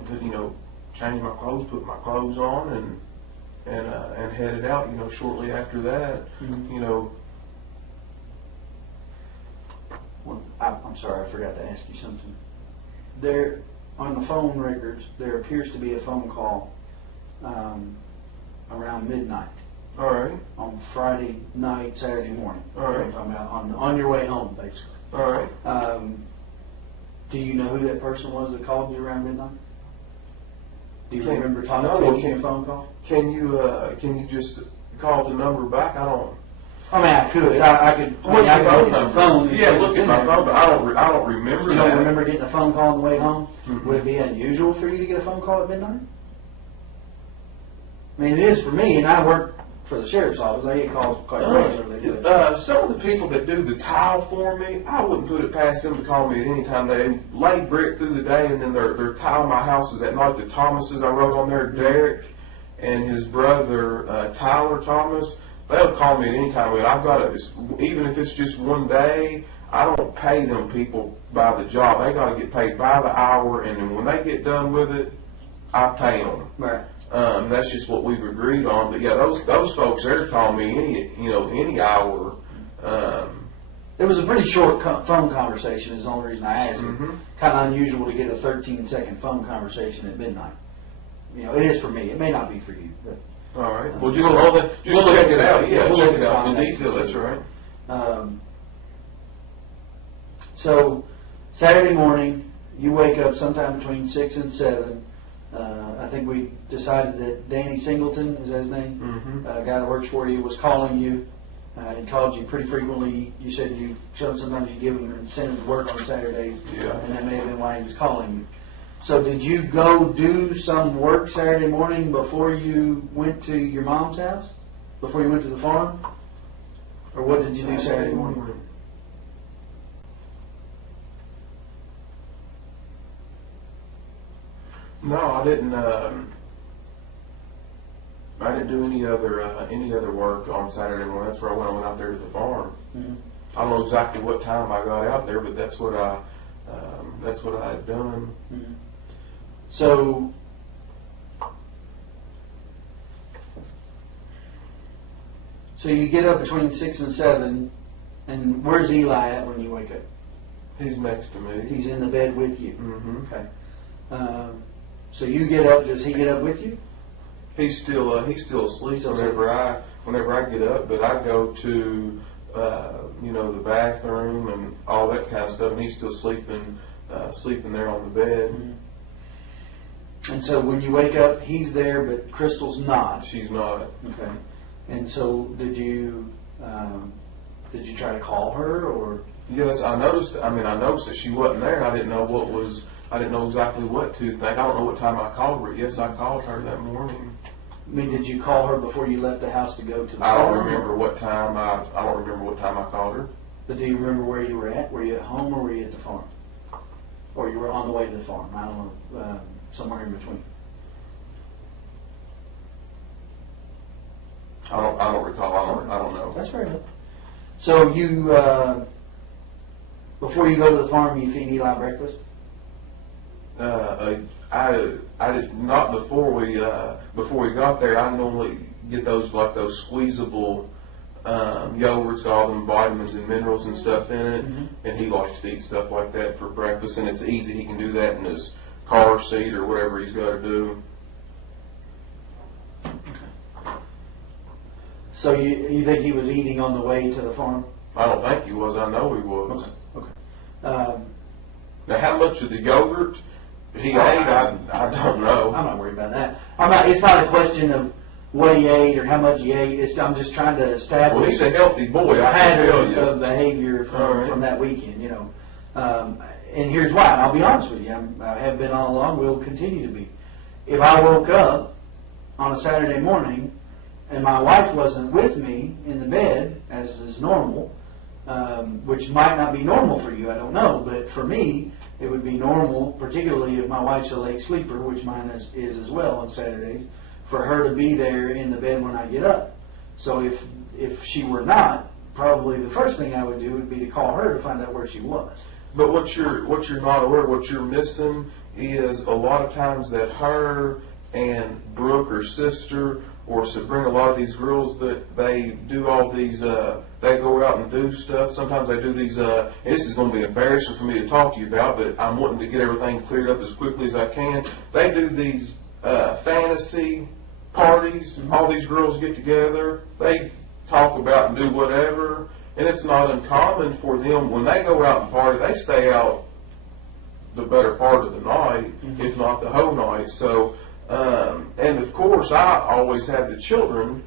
changed my clothes, put my clothes on, and headed out. Shortly after that, Well, I'm sorry, I forgot to ask you something. There, on the phone records, there appears to be a phone call around midnight. All right. On Friday night, Saturday morning. All right. I'm talking about on your way home, basically. All right. Do you know who that person was that called you around midnight? Do you remember taking a phone call? Can you just call the number back? I don't. I mean, I could. I could. What's I your could phone look at your number? phone. Yeah, look at my phone, but I don't remember. You that. don't remember getting a phone call on the way home? Mm-hmm. Would it be unusual for you to get a phone call at midnight? I mean, it is for me, and I work for the sheriff's office. I get calls quite regularly. Some of the people that do the tile for me, I wouldn't put it past them to call me at any time. They lay brick through the day, and then they're tiling my houses at night. The Thomases I wrote on there, Derek and his brother Tyler Thomas, they'll call me at any time. I've got even if it's just one day, I don't pay them people by the job. They got to get paid by the hour, and then when they get done with it, I pay them. Right. That's just what we've agreed on. But yeah, those folks there call me any hour. It was a pretty short phone conversation is the only reason I asked. Mm-hmm. Kind of unusual to get a 13-second phone conversation at midnight. It is for me. It may not be for you. But, all right. Well, just check it out. Yeah, check it out in detail. That's right. So, Saturday morning, you wake up sometime between 6 and 7. I think we decided that Danny Singleton, is that his name? Mm-hmm. A guy that works for you, was calling you. He called you pretty frequently. You said sometimes you give him an incentive to work on Saturdays. Yeah. And that may have been why he was calling you. So did you go do some work Saturday morning before you went to your mom's house? Before you went to the farm? Or what did you do Saturday morning? No, I didn't. I didn't do any other work on Saturday morning. That's where I went out there to the farm. Mm-hmm. I don't know exactly what time I got out there, but that's what I had done. Mm-hmm. So you get up between 6 and 7, and where's Eli at when you wake up? He's next to me. He's in the bed with you. Mm-hmm. Okay. So you get up. Does he get up with you? He's still asleep whenever I get up, but I go to the bathroom and all that kind of stuff, and he's still sleeping there on the bed. Mm-hmm. And so when you wake up, he's there, but Crystal's not. She's not. Okay. And so did you try to call her or? Yes, I noticed that she wasn't there, and I didn't know exactly what to think. I don't know what time I called her. Yes, I called her that morning. I mean, did you call her before you left the house to go to the I don't farm? remember what time I called her. But do you remember where you were at? Were you at home or were you at the farm? Or you were on the way to the farm? I don't know, somewhere in between. I don't recall. I don't know. That's fair enough. So you, before you go to the farm, you feed Eli breakfast? I did not before we got there. I normally get those squeezable yogurts, all them vitamins and minerals and stuff in it, Mm-hmm. and he likes to eat stuff like that for breakfast, and it's easy. He can do that in his car seat or whatever he's got to do. So you think he was eating on the way to the farm? I don't think he was. I know he was. Okay. Now, how much of the yogurt he ate, I don't know. I'm not worried about that. It's not a question of what he ate or how much he ate. I'm just trying to establish. Well, he's a healthy boy. I can tell pattern you. of behavior from that weekend. And here's why. I'll be honest with you. I have been all along. Will continue to be. If I woke up on a Saturday morning and my wife wasn't with me in the bed, as is normal, which might not be normal for you, I don't know, but for me, it would be normal, particularly if my wife's a late sleeper, which mine is as well on Saturdays, for her to be there in the bed when I get up. So if she were not, probably the first thing I would do would be to call her to find out where she was. But what you're not aware, what you're missing is a lot of times that her and Brooke, her sister, or Sabrina, a lot of these girls that they do all these, they go out and do stuff. Sometimes they do these, and this is going to be embarrassing for me to talk to you about, but I'm wanting to get everything cleared up as quickly as I can. They do these fantasy parties. Mm-hmm. All these girls get together. They talk about and do whatever, and it's not uncommon for them, when they go out and party, they stay out the better part of the night, Mm-hmm. if not the whole night. So And of course, I always have the children,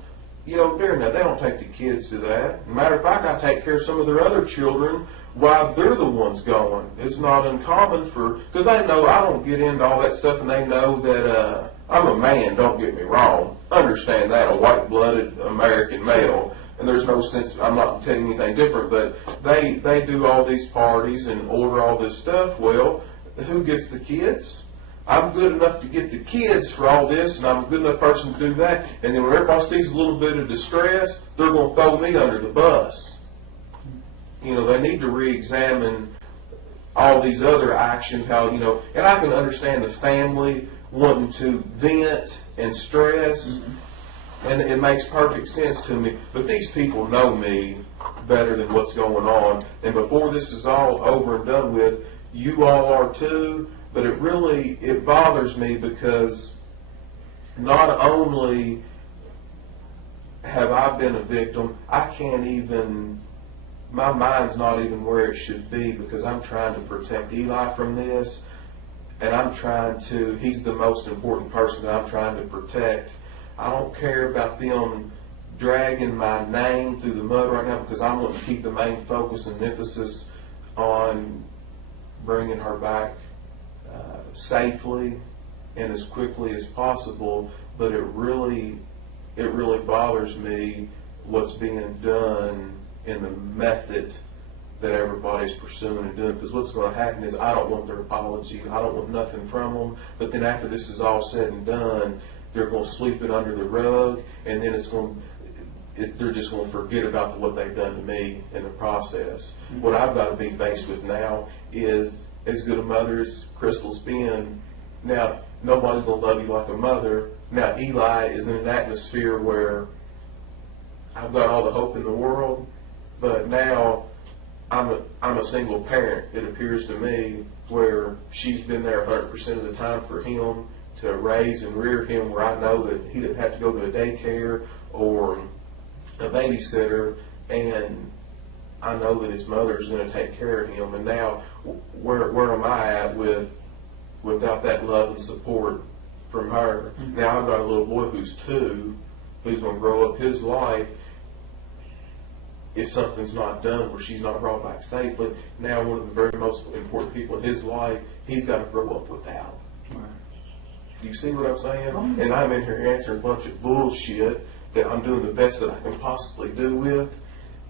during that. They don't take the kids to that. Matter of fact, I take care of some of their other children while they're the ones going. It's not uncommon because they know I don't get into all that stuff, and they know that I'm a man, don't get me wrong. Understand that, a white-blooded American male. And there's no sense, I'm not telling you anything different, but they do all these parties and order all this stuff. Well, who gets the kids? I'm good enough to get the kids for all this, and I'm a good enough person to do that. And then when everybody sees a little bit of distress, they're going to throw me under the bus. They need to re-examine all these other actions, and I can understand the family wanting to vent and stress, and it makes perfect sense to me. But these people know me better than what's going on, and before this is all over and done with, you all are too. But it bothers me because not only have I been a victim, my mind's not even where it should be, because I'm trying to protect Eli from this, and he's the most important person that I'm trying to protect. I don't care about them dragging my name through the mud right now, because I want to keep the main focus and emphasis on bringing her back safely and as quickly as possible. But it really bothers me what's being done in the method that everybody's pursuing and doing, because what's going to happen is I don't want their apology, I don't want nothing from them, but then after this is all said and done, they're going to sweep it under the rug, and then they're just going to forget about what they've done to me in the process. What I've got to be faced with now is, as good a mother as Crystal's been, now nobody's going to love you like a mother. Now Eli is in an atmosphere where I've got all the hope in the world, but now I'm a single parent, it appears to me, where she's been there 100% of the time for him, to raise and rear him, where I know that he didn't have to go to a daycare or a babysitter, and I know that his mother is going to take care of him. And now, where am I at without that love and support from her? Now I've got a little boy who's 2, who's going to grow up his life. If something's not done, where she's not brought back safely, now one of the very most important people in his life, he's got to grow up without. Right. Do you see what I'm saying? Mm-hmm. And I'm in here answering a bunch of bullshit that I'm doing the best that I can possibly do with,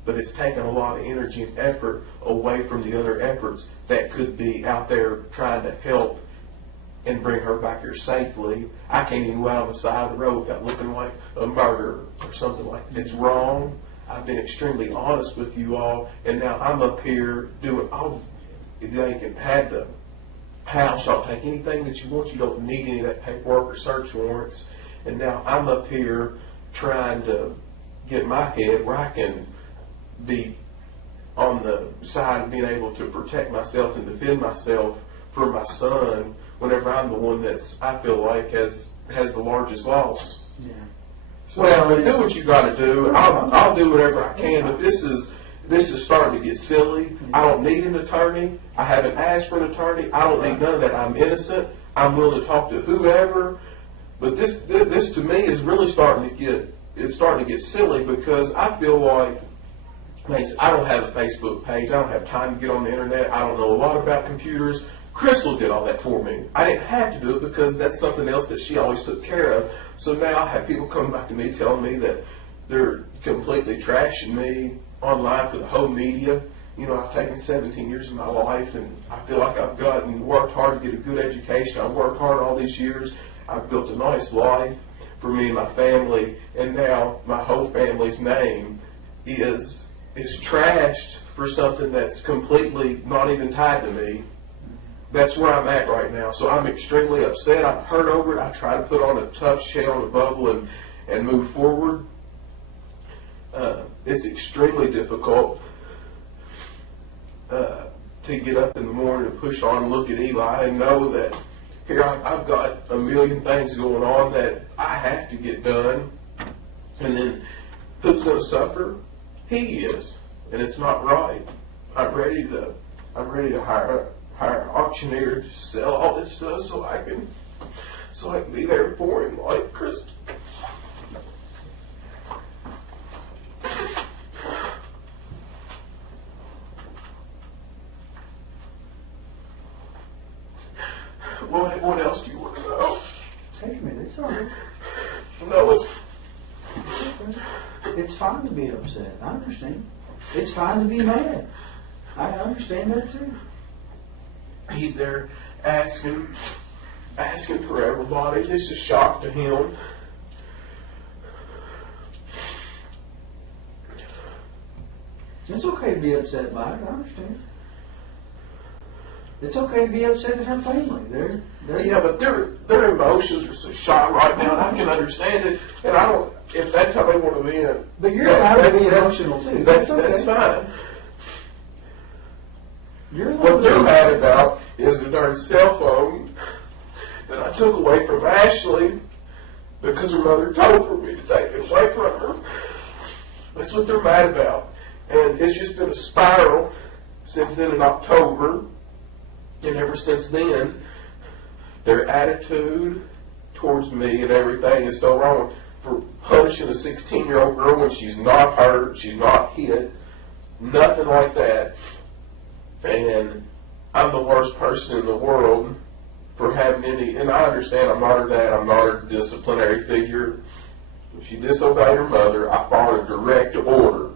but it's taken a lot of energy and effort away from the other efforts that could be out there trying to help and bring her back here safely. I can't even go out on the side of the road without looking like a murderer or something like that. It's wrong. I've been extremely honest with you all, and now I'm up here doing all they can have the house. Y'all take anything that you want. You don't need any of that paperwork or search warrants. And now I'm up here trying to get my head where I can be on the side of being able to protect myself and defend myself for my son, whenever I'm the one that's, I feel like, has the largest loss. Yeah. So, well, do what you got to do. I'll do whatever I can, but this is starting to get silly. I don't need an attorney. I haven't asked for an attorney. I don't need none of that. I'm innocent. I'm willing to talk to whoever. But this to me is really starting to get silly, because I feel like, I don't have a Facebook page. I don't have time to get on the internet. I don't know a lot about computers. Crystal did all that for me. I didn't have to do it because that's something else that she always took care of. So now I have people coming back to me telling me that they're completely trashing me online for the whole media. I've taken 17 years of my life, and I feel like I've worked hard to get a good education. I've worked hard all these years. I've built a nice life for me and my family, and now my whole family's name is trashed for something that's completely not even tied to me. That's where I'm at right now. So I'm extremely upset. I'm hurt over it. I try to put on a tough shell and a bubble and move forward. It's extremely difficult to get up in the morning and push on and look at Eli and know that here I've got a million things going on that I have to get done. And then who's going to suffer? He is. And it's not right. I'm ready to hire an auctioneer to sell all this stuff so so I can be there for him like Kristen. What else do you want to know? Take a minute, it's all right. No, It's fine to be upset. I understand. It's fine to be mad. I understand that too. he's there asking for everybody. This is a shock to him. It's okay to be upset by it. I understand. It's okay to be upset at her family. Yeah, but their emotions are so shot right now, and I can understand it. And I don't, if that's how they want to be. But you're allowed to be emotional too. That's okay. fine. You're What they're mad about is the darn cell phone that I took away from Ashley because her mother told for me to take it away from her. That's what they're mad about. And it's just been a spiral since then in October. And ever since then, their attitude towards me and everything is so wrong. For punishing a 16-year-old girl when she's not hurt, she's not hit, nothing like that. And I'm the worst person in the world for having any, and I understand I'm not her dad, I'm not her disciplinary figure. If she disobeyed her mother, I followed a direct order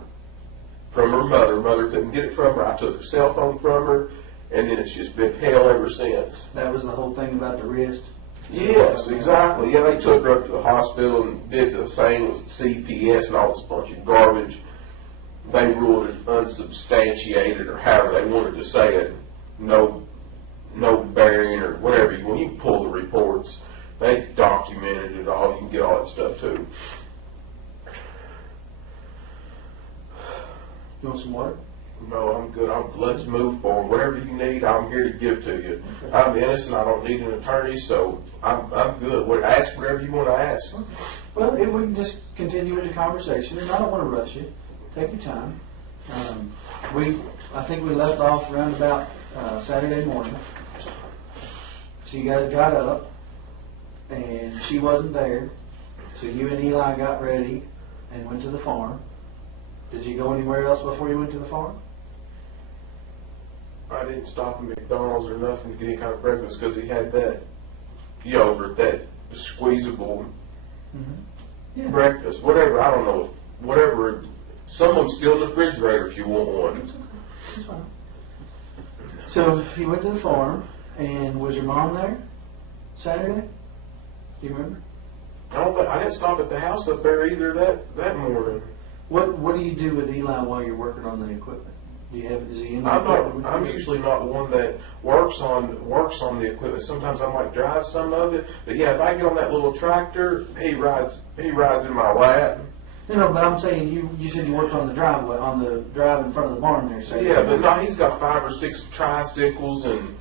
from her mother. Mother couldn't get it from her. I took her cell phone from her, and then it's just been hell ever since. That was the whole thing about the wrist? Yes, exactly. Yeah, they took her up to the hospital and did the same with CPS and all this bunch of garbage. They ruled it unsubstantiated, or however they wanted to say it. No bearing, or whatever. When you pull the reports, they documented it all. You can get all that stuff too. You want some water? No, I'm good. Let's move forward. Whatever you need, I'm here to give to you. Okay. I'm innocent. I don't need an attorney, so I'm good. Ask whatever you want to ask. Okay. Well, if we can just continue with the conversation, and I don't want to rush you. Take your time. I think we left off around about Saturday morning. So you guys got up, and she wasn't there. So you and Eli got ready and went to the farm. Did you go anywhere else before you went to the farm? I didn't stop at McDonald's or nothing to get any kind of breakfast because he had that yogurt, that squeezable breakfast, whatever. I don't know, whatever. Someone's still in the refrigerator if you want one. That's okay. That's fine. So you went to the farm, and was your mom there Saturday? Do you remember? I didn't stop at the house up there either that morning. What do you do with Eli while you're working on the equipment? Do you have? Is he in the equipment? I'm usually not the one that works on the equipment. Sometimes I might drive some of it, but yeah, if I get on that little tractor, he rides in my lap. No, but I'm saying you said you worked on the driveway, on the drive in front of the barn there. So yeah, but no, he's got 5 or 6 tricycles and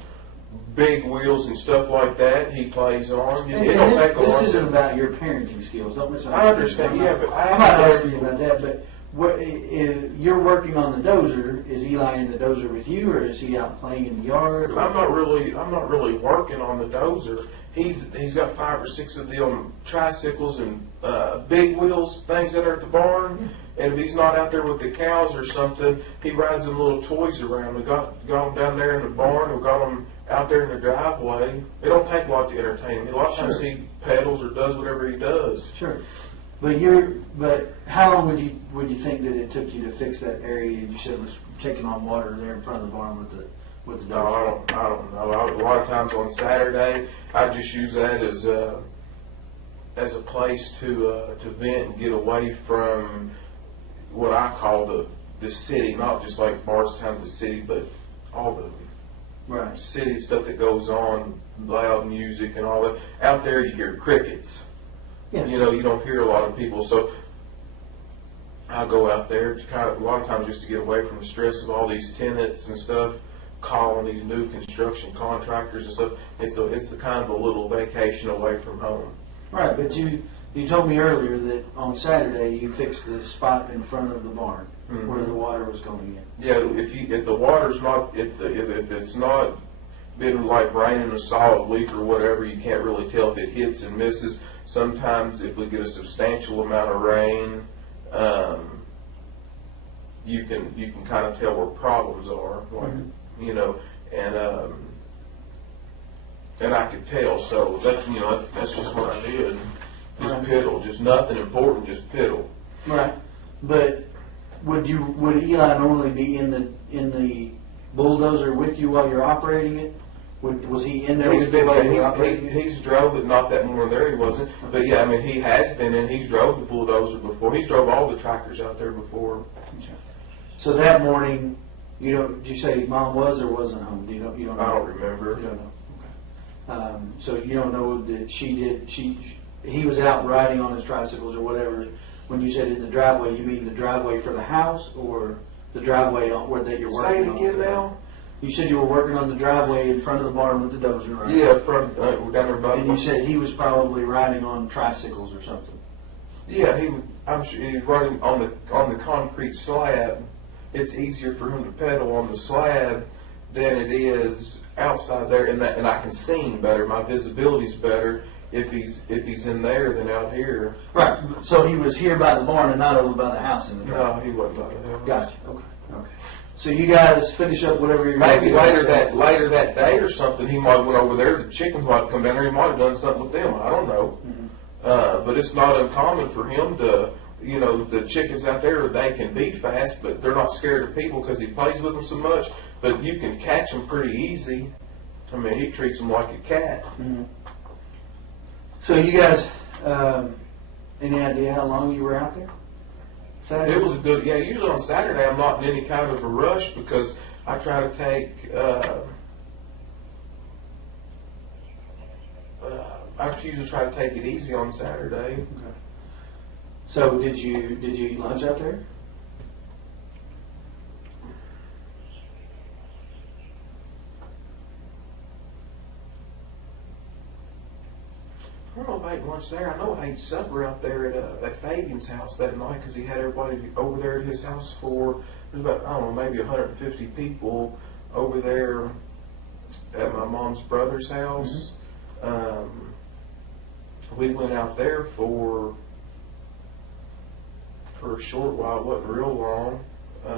big wheels and stuff like that he plays on. This isn't about your parenting skills. Don't misunderstand. I understand, yeah, but I'm not asking you about that, but if you're working on the dozer, is Eli in the dozer with you, or is he out playing in the yard? I'm not really working on the dozer. He's got 5 or 6 of them tricycles and big wheels, things that are at the barn. And if he's not out there with the cows or something, he rides them little toys around. We got them down there in the barn. We got them out there in the driveway. It don't take a lot to entertain him. A lot of times he pedals or does whatever he does. Sure. But how long would you think that it took you to fix that area you said was taking on water there in front of the barn with the No, I don't know. A lot of times on Saturday, I just use that as a place to vent and get away from what I call the city, not just like Bardstown, the city, but all the city stuff that goes on, loud music and all that. Out there, you hear crickets. Yeah. You don't hear a lot of people, so I go out there to a lot of times just to get away from the stress of all these tenants and stuff, calling these new construction contractors and stuff. It's a kind of a little vacation away from home. Right, but you told me earlier that on Saturday you fixed the spot in front of the barn where the water was going in. Yeah, if the water's not, if it's not been like raining a solid week or whatever, you can't really tell if it hits and misses. Sometimes if we get a substantial amount of rain, you can kind of tell where problems are, like, you know, and I could tell. So that's, you know, that's just what I did. Just piddle, just nothing important, just piddle. Right. But would Eli normally be in the bulldozer with you while you're operating it? Was he in there with you while you were operating it? He's drove it, not that more there he wasn't. But yeah, I mean, he has been in. He's drove the bulldozer before. He's drove all the tractors out there before. Okay. So that morning, did you say Mom was or wasn't home? You don't know? I don't remember. You don't know. Okay. So you don't know that he was out riding on his tricycles or whatever. When you said in the driveway, you mean the driveway for the house or the driveway that you're working on? Say it again now. You said you were working on the driveway in front of the barn with the dozer, right? Yeah, we're down there by. And you said he was probably riding on tricycles or something. Yeah, I'm sure he was running on the concrete slab. It's easier for him to pedal on the slab than it is outside there, and I can see him better. My visibility's better if he's in there than out here. Right. So he was here by the barn and not over by the house in the driveway. No, he wasn't by the house. Gotcha. Okay. So you guys finish up whatever you're maybe doing. later that day or something. He might have went over there. The chickens might have come down there. He might have done something with them. I don't know. Mm-hmm. But it's not uncommon for him to. You know, the chickens out there, they can be fast, but they're not scared of people because he plays with them so much. But you can catch them pretty easy. I mean, he treats them like a cat. Mm-hmm. So you guys, any idea how long you were out there? Saturday? It was a good, yeah, usually on Saturday I'm not in any kind of a rush because I try to take, I usually try to take it easy on Saturday. Okay. So did you eat lunch out there? I don't know if I ate lunch there. I know I ate supper out there at Fabian's house that night because he had everybody over there at his house for, there's about, I don't know, maybe 150 people over there at my mom's brother's house. Mm-hmm. We went out there for a short while. It wasn't real long. I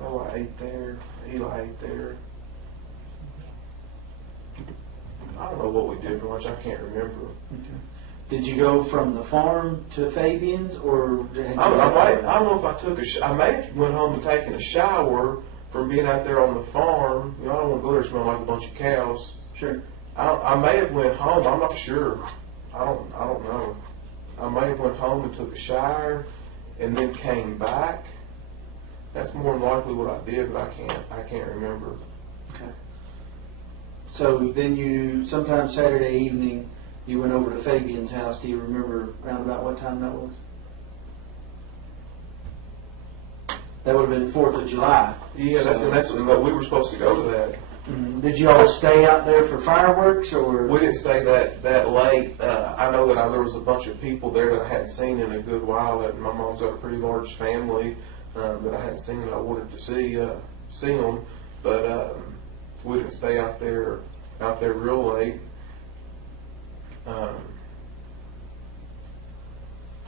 know I ate there. Eli ate there. I don't know what we did for lunch. I can't remember. Okay. Did you go from the farm to Fabian's, or? I don't know if I took I may have went home and taken a shower from being out there on the farm. You know, I don't want to go there smelling like a bunch of cows. Sure. I may have went home. I'm not sure. I don't know. I may have went home and took a shower, and then came back. That's more than likely what I did, but I can't remember. Okay. So then sometime Saturday evening, you went over to Fabian's house. Do you remember around about what time that was? That would have been 4th of July. Yeah, that's when we were supposed to go to that. Mm-hmm. Did you all stay out there for fireworks, or? We didn't stay that late. I know that there was a bunch of people there that I hadn't seen in a good while. That my mom's got a pretty large family that I hadn't seen that I wanted to see them, but we didn't stay out there real late.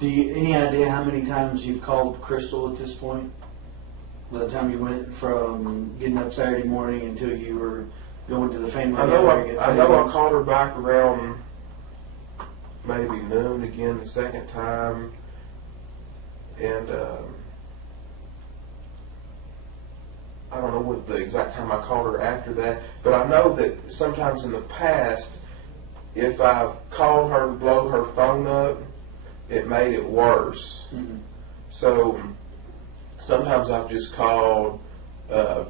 Any idea how many times you've called Crystal at this point? By the time you went from getting up Saturday morning until you were going to the family gathering? I know I called her back around maybe noon again the second time, and I don't know what the exact time I called her after that, but I know that sometimes in the past, if I've called her to blow her phone up, it made it worse. Mm-hmm. So sometimes I've just called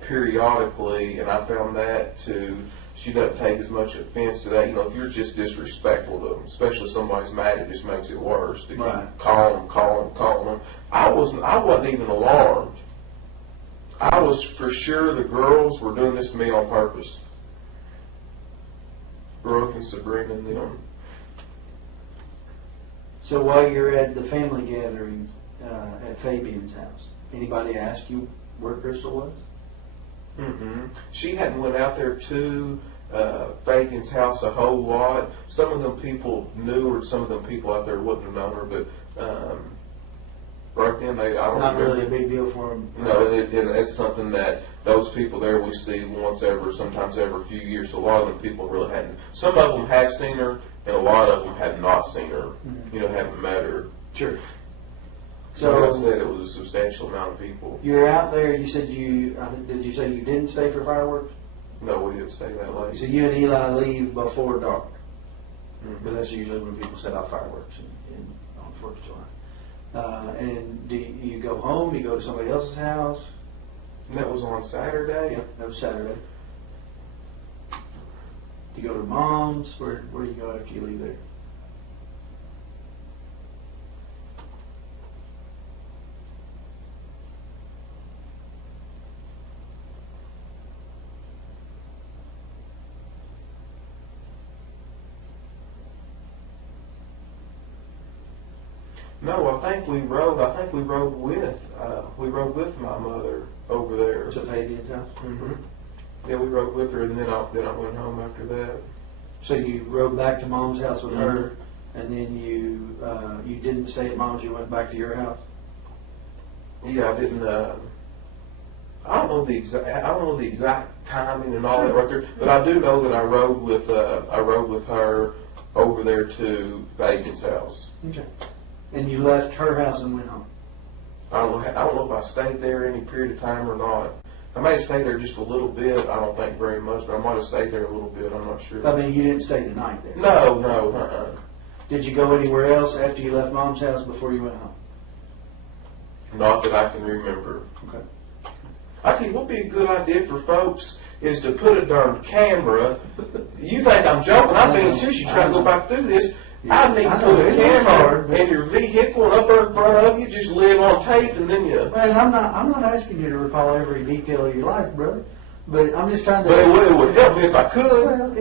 periodically, and I found that she doesn't take as much offense to that. You know, if you're just disrespectful to them, especially if somebody's mad, it just makes it worse. To keep calling them. I wasn't even alarmed. I was for sure the girls were doing this to me on purpose. Brooke and Sabrina and them. So while you're at the family gathering at Fabian's house, anybody ask you where Crystal was? She hadn't went out there to Fabian's house a whole lot. Some of them people knew her, some of them people out there wouldn't have known her, but right then I don't Not remember. really a big deal for them. No, it's something that those people there we see once ever, sometimes every few years. So a lot of them people really hadn't. Some of them have seen her, and a lot of them had not seen her. You know, haven't met her. Sure. So like I said, it was a substantial amount of people. You're out there. You said did you say you didn't stay for fireworks? No, we didn't stay that late. So you and Eli leave before dark. Because that's usually when people set off fireworks on 4th of July. And do you go home? Do you go to somebody else's house? And that was on Saturday? Yep, that was Saturday. Do you go to Mom's? Where do you go after you leave there? No, I think we rode with my mother over there. To Fabian's house? Yeah, we rode with her, and then I went home after that. So you rode back to Mom's house with her, and then you didn't stay at Mom's. You went back to your house. Yeah, I didn't. I don't know the exact timing and all that right there, but I do know that I rode with her over there to Fabian's house. Okay. And you left her house and went home. I don't know if I stayed there any period of time or not. I may have stayed there just a little bit. I don't think very much, but I might have stayed there a little bit. I'm not sure. I mean, you didn't stay the night there. No. Did you go anywhere else after you left Mom's house before you went home? Not that I can remember. Okay. I think what would be a good idea for folks is to put a darn camera. You think I'm joking? I'm being serious. You try to go back through this. I need to put a camera in your vehicle and up there in front of you, just live on tape, and then you. Well, I'm not asking you to recall every detail of your life, brother. But I'm just trying to. But it would help me if I could. Well,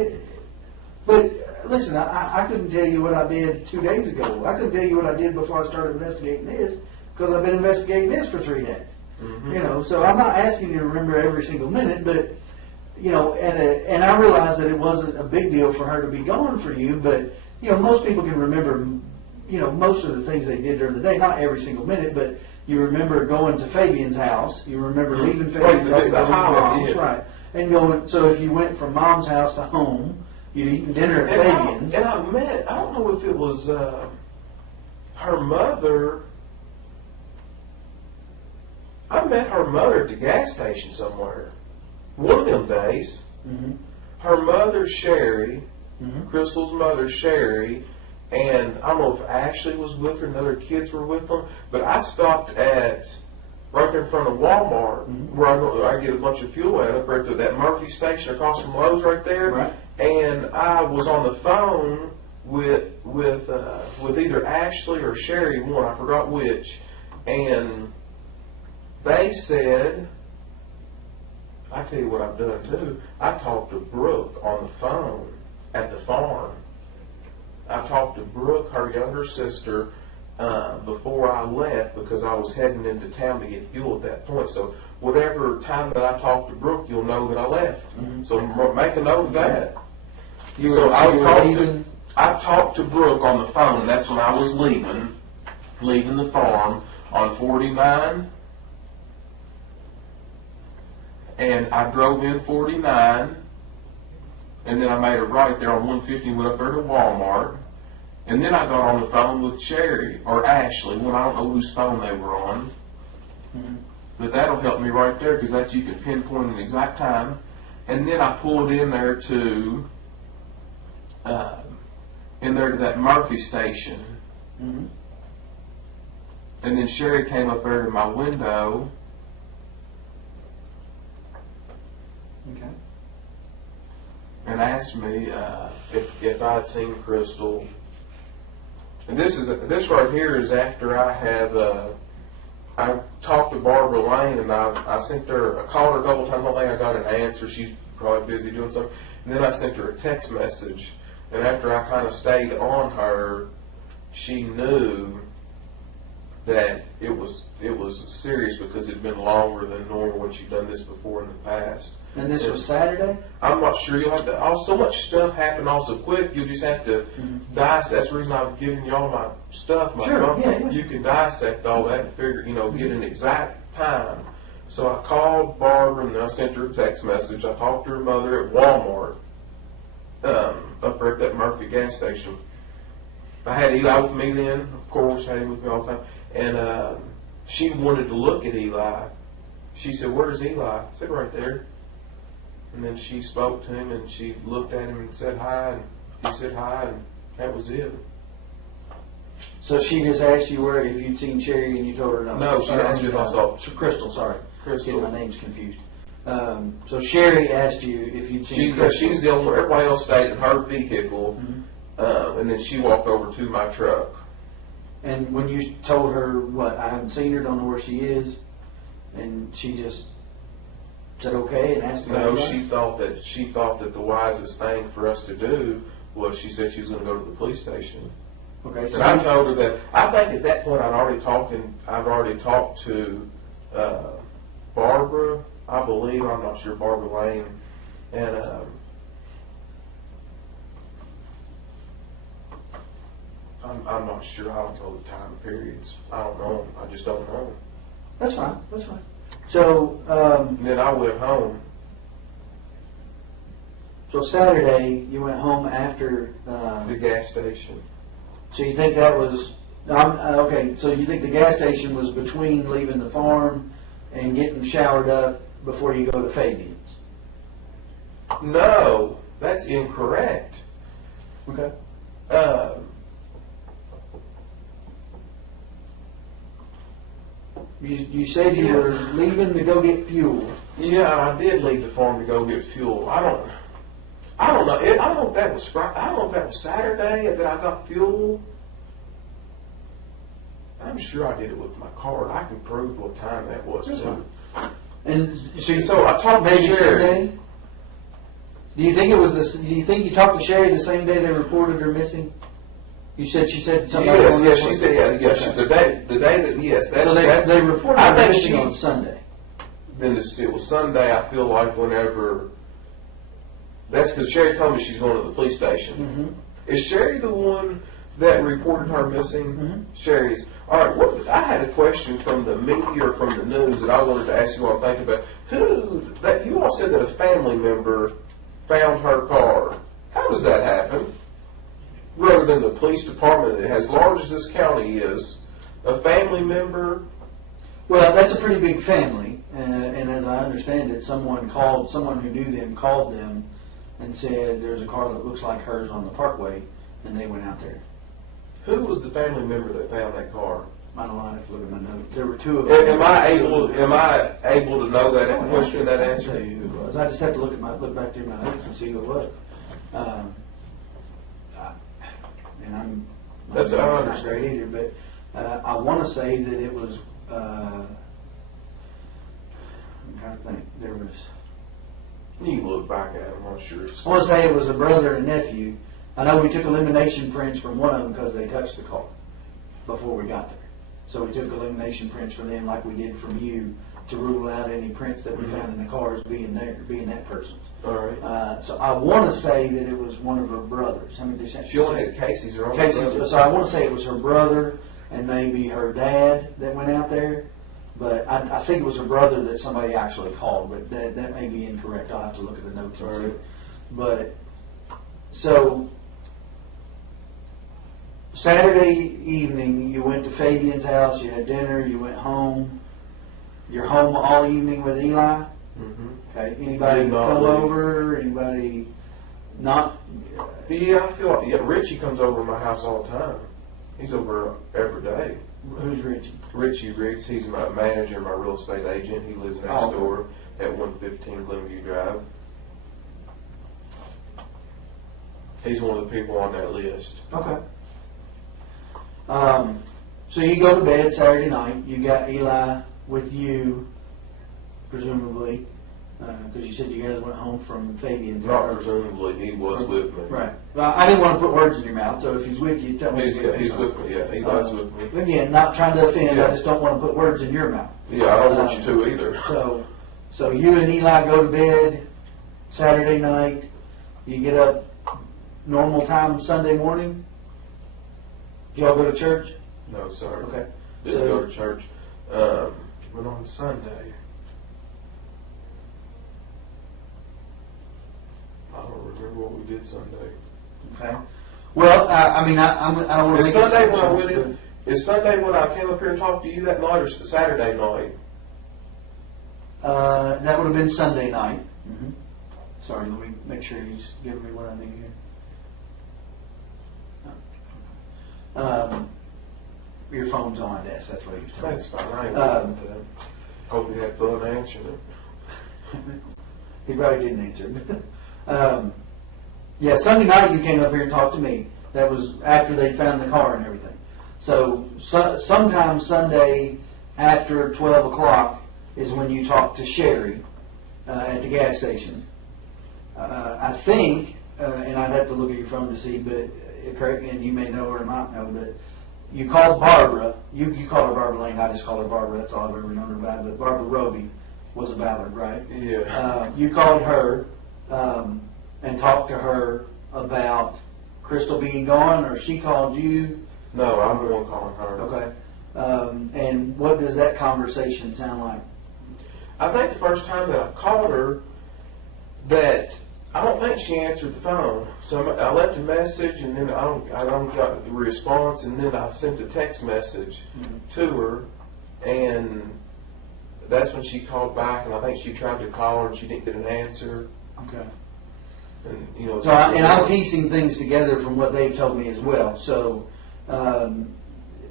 but listen, I couldn't tell you what I did 2 days ago. I couldn't tell you what I did before I started investigating this, because I've been investigating this for 3 days. You know, so I'm not asking you to remember every single minute, but you know, and I realized that it wasn't a big deal for her to be gone for you, but. You know, most people can remember, you know, most of the things they did during the day, not every single minute, but you remember going to Fabian's house, you remember leaving Fabian's house, going to Mom's, right, and going, so if you went from Mom's house to home, you'd eaten dinner at Fabian's. And I don't know if it was her mother, I met her mother at the gas station somewhere, one of them days. Her mother, Sherry, Crystal's mother, Sherry, and I don't know if Ashley was with her and other kids were with them, but I stopped at right there in front of Walmart where I get a bunch of fuel at up right there, that Murphy station across from Lowe's right there. Right. And I was on the phone with either Ashley or Sherry, one, I forgot which, and they said, I tell you what I've done too, I talked to Brooke on the phone at the farm. I talked to Brooke, her younger sister, before I left because I was heading into town to get fuel at that point. So whatever time that I talked to Brooke, you'll know that I left. So make a note of that. I talked to Brooke on the phone, and that's when I was leaving the farm on 49. And I drove in 49. And then I made a right there on 150 and went up there to Walmart. And then I got on the phone with Sherry, or Ashley, when I don't know whose phone they were on. But that'll help me right there, because that's you can pinpoint an exact time. And then I pulled in there to that Murphy station. And then Sherry came up there to my window. Okay. And asked me if I had seen Crystal. And this right here is after I had I talked to Barbara Lane, and I sent her, I called her a couple times. I don't think I got an answer. She's probably busy doing something. And then I sent her a text message. And after I kind of stayed on her, she knew that it was serious because it'd been longer than normal when she'd done this before in the past. And this was Saturday? I'm not sure. You'll have to. So much stuff happened all so quick. You just have to dissect. That's the reason I've given you all my stuff. Sure, phone. yeah. You can dissect all that and figure, get an exact time. So I called Barbara and I sent her a text message. I talked to her mother at Walmart, up there at that Murphy gas station. I had Eli with me then, of course, had him with me all the time. And she wanted to look at Eli. She said, "Where's Eli?" I said, "Right there." And then she spoke to him and she looked at him and said hi, and he said hi, and that was it. So she just asked you if you'd seen Sherry, and you told her no? No, she asked me if I saw Crystal, sorry. Crystal. Getting my names confused. So Sherry asked you if you'd seen Crystal. She's the only one. Everybody else stayed in her vehicle, and then she walked over to my truck. And when you told her, I haven't seen her, don't know where she is, and she just said okay and asked you? No, she thought that the wisest thing for us to do was, she said she was going to go to the police station. Okay. So and I told her that I think at that point I'd already talked to Barbara, I believe. I'm not sure, Barbara Lane, and I'm not sure. I don't know the time periods. I don't know. I just don't know. That's fine. That's fine. So and then I went home. So Saturday you went home after The gas station. So you think that was okay? So you think the gas station was between leaving the farm and getting showered up before you go to Fabian's? No, that's incorrect. Okay. You said you were leaving to go get fuel. Yeah, I did leave the farm to go get fuel. I don't know. I don't know if that was Friday. I don't know if that was Saturday that I got fuel. I'm sure I did it with my card. I can prove what time that was too. And So I talked to maybe Sherry. Sunday? Do you think it was this? Do you think you talked to Sherry the same day they reported her missing? She said something. Yes, she said yes. The day that yes. So they reported her missing on Sunday. Then it was Sunday. I feel like whenever. That's because Sherry told me she's going to the police station. Mm-hmm. Is Sherry the one that reported her missing? Mm-hmm. Sherry's. All right. I had a question from the media or from the news that I wanted to ask you all to think about. You all said that a family member found her car. How does that happen? Rather than the police department, as large as this county is, a family member. Well, that's a pretty big family, and as I understand it, someone who knew them called them and said there's a car that looks like hers on the Parkway, and they went out there. Who was the family member that found that car? I don't know. I have to look at my notes. There were two of them. Am I able to know that question, that I'll answer? tell you who it was. I just have to look back through my notes and see who it was. And I'm not great either, but I want to say that it was. I'm trying to think. There was. You can look back at it. I'm not sure. I want to say it was a brother and nephew. I know we took elimination prints from one of them because they touched the car before we got there. So we took elimination prints from them like we did from you to rule out any prints that we found in the cars being that person's. All right. So I want to say that it was one of her brothers. How many did She only had Casey's or only Casey's. brother? So I want to say it was her brother and maybe her dad that went out there. But I think it was her brother that somebody actually called, but that may be incorrect. I'll have to look at the notes and see. But so Saturday evening, you went to Fabian's house. You had dinner. You went home. You're home all evening with Eli. Mm-hmm. Okay. Anybody come over? Anybody not? Yeah, I feel like Richie comes over to my house all the time. He's over every day. Who's Richie? Richie Riggs. He's my manager, my real estate agent. He lives next door at 115 Glenview Drive. He's one of the people on that list. Okay. So you go to bed Saturday night. You got Eli with you, presumably, because you said you guys went home from Fabian's. Not presumably, he was with me. Right. Well, I didn't want to put words in your mouth, so if he's with you, tell me. He's with me, yeah, Eli's with me. Again, not trying to offend, Yeah. I just don't want to put words in your mouth. Yeah, I don't want you to either. So you and Eli go to bed Saturday night, you get up normal time Sunday morning? Do y'all go to church? No, sir. Okay. Didn't go to church. Went on Sunday. I don't remember what we did Sunday. Okay. Well, I mean, I don't want to Is make Sunday when I went in? Is Sunday when I came up here and talked to you that night, or Saturday night? That would have been Sunday night. Mm-hmm. Sorry, let me make sure he's giving me what I need here. Your phone's on my desk, that's what he was telling me. That's fine. I ain't worried about that. Hope you had fun answering it. He probably didn't answer. Yeah, Sunday night you came up here and talked to me. That was after they found the car and everything. So sometime Sunday after 12 o'clock is when you talked to Sherry at the gas station. I think, and I'd have to look at your phone to see, but and you may know or might know that you called Barbara. You called her Barbara Lane. I just called her Barbara. That's all I've ever known her by. But Barbara Roby was a Ballard, right? Yeah. You called her and talked to her about Crystal being gone, or she called you? No, I'm the one calling her. Okay. And what does that conversation sound like? I think the first time that I called her, that I don't think she answered the phone. So I left a message, and then I don't got the response, and then I sent a text message to her, and that's when she called back, and I think she tried to call her, and she didn't get an answer. Okay. And you know. So I'm piecing things together from what they've told me as well. So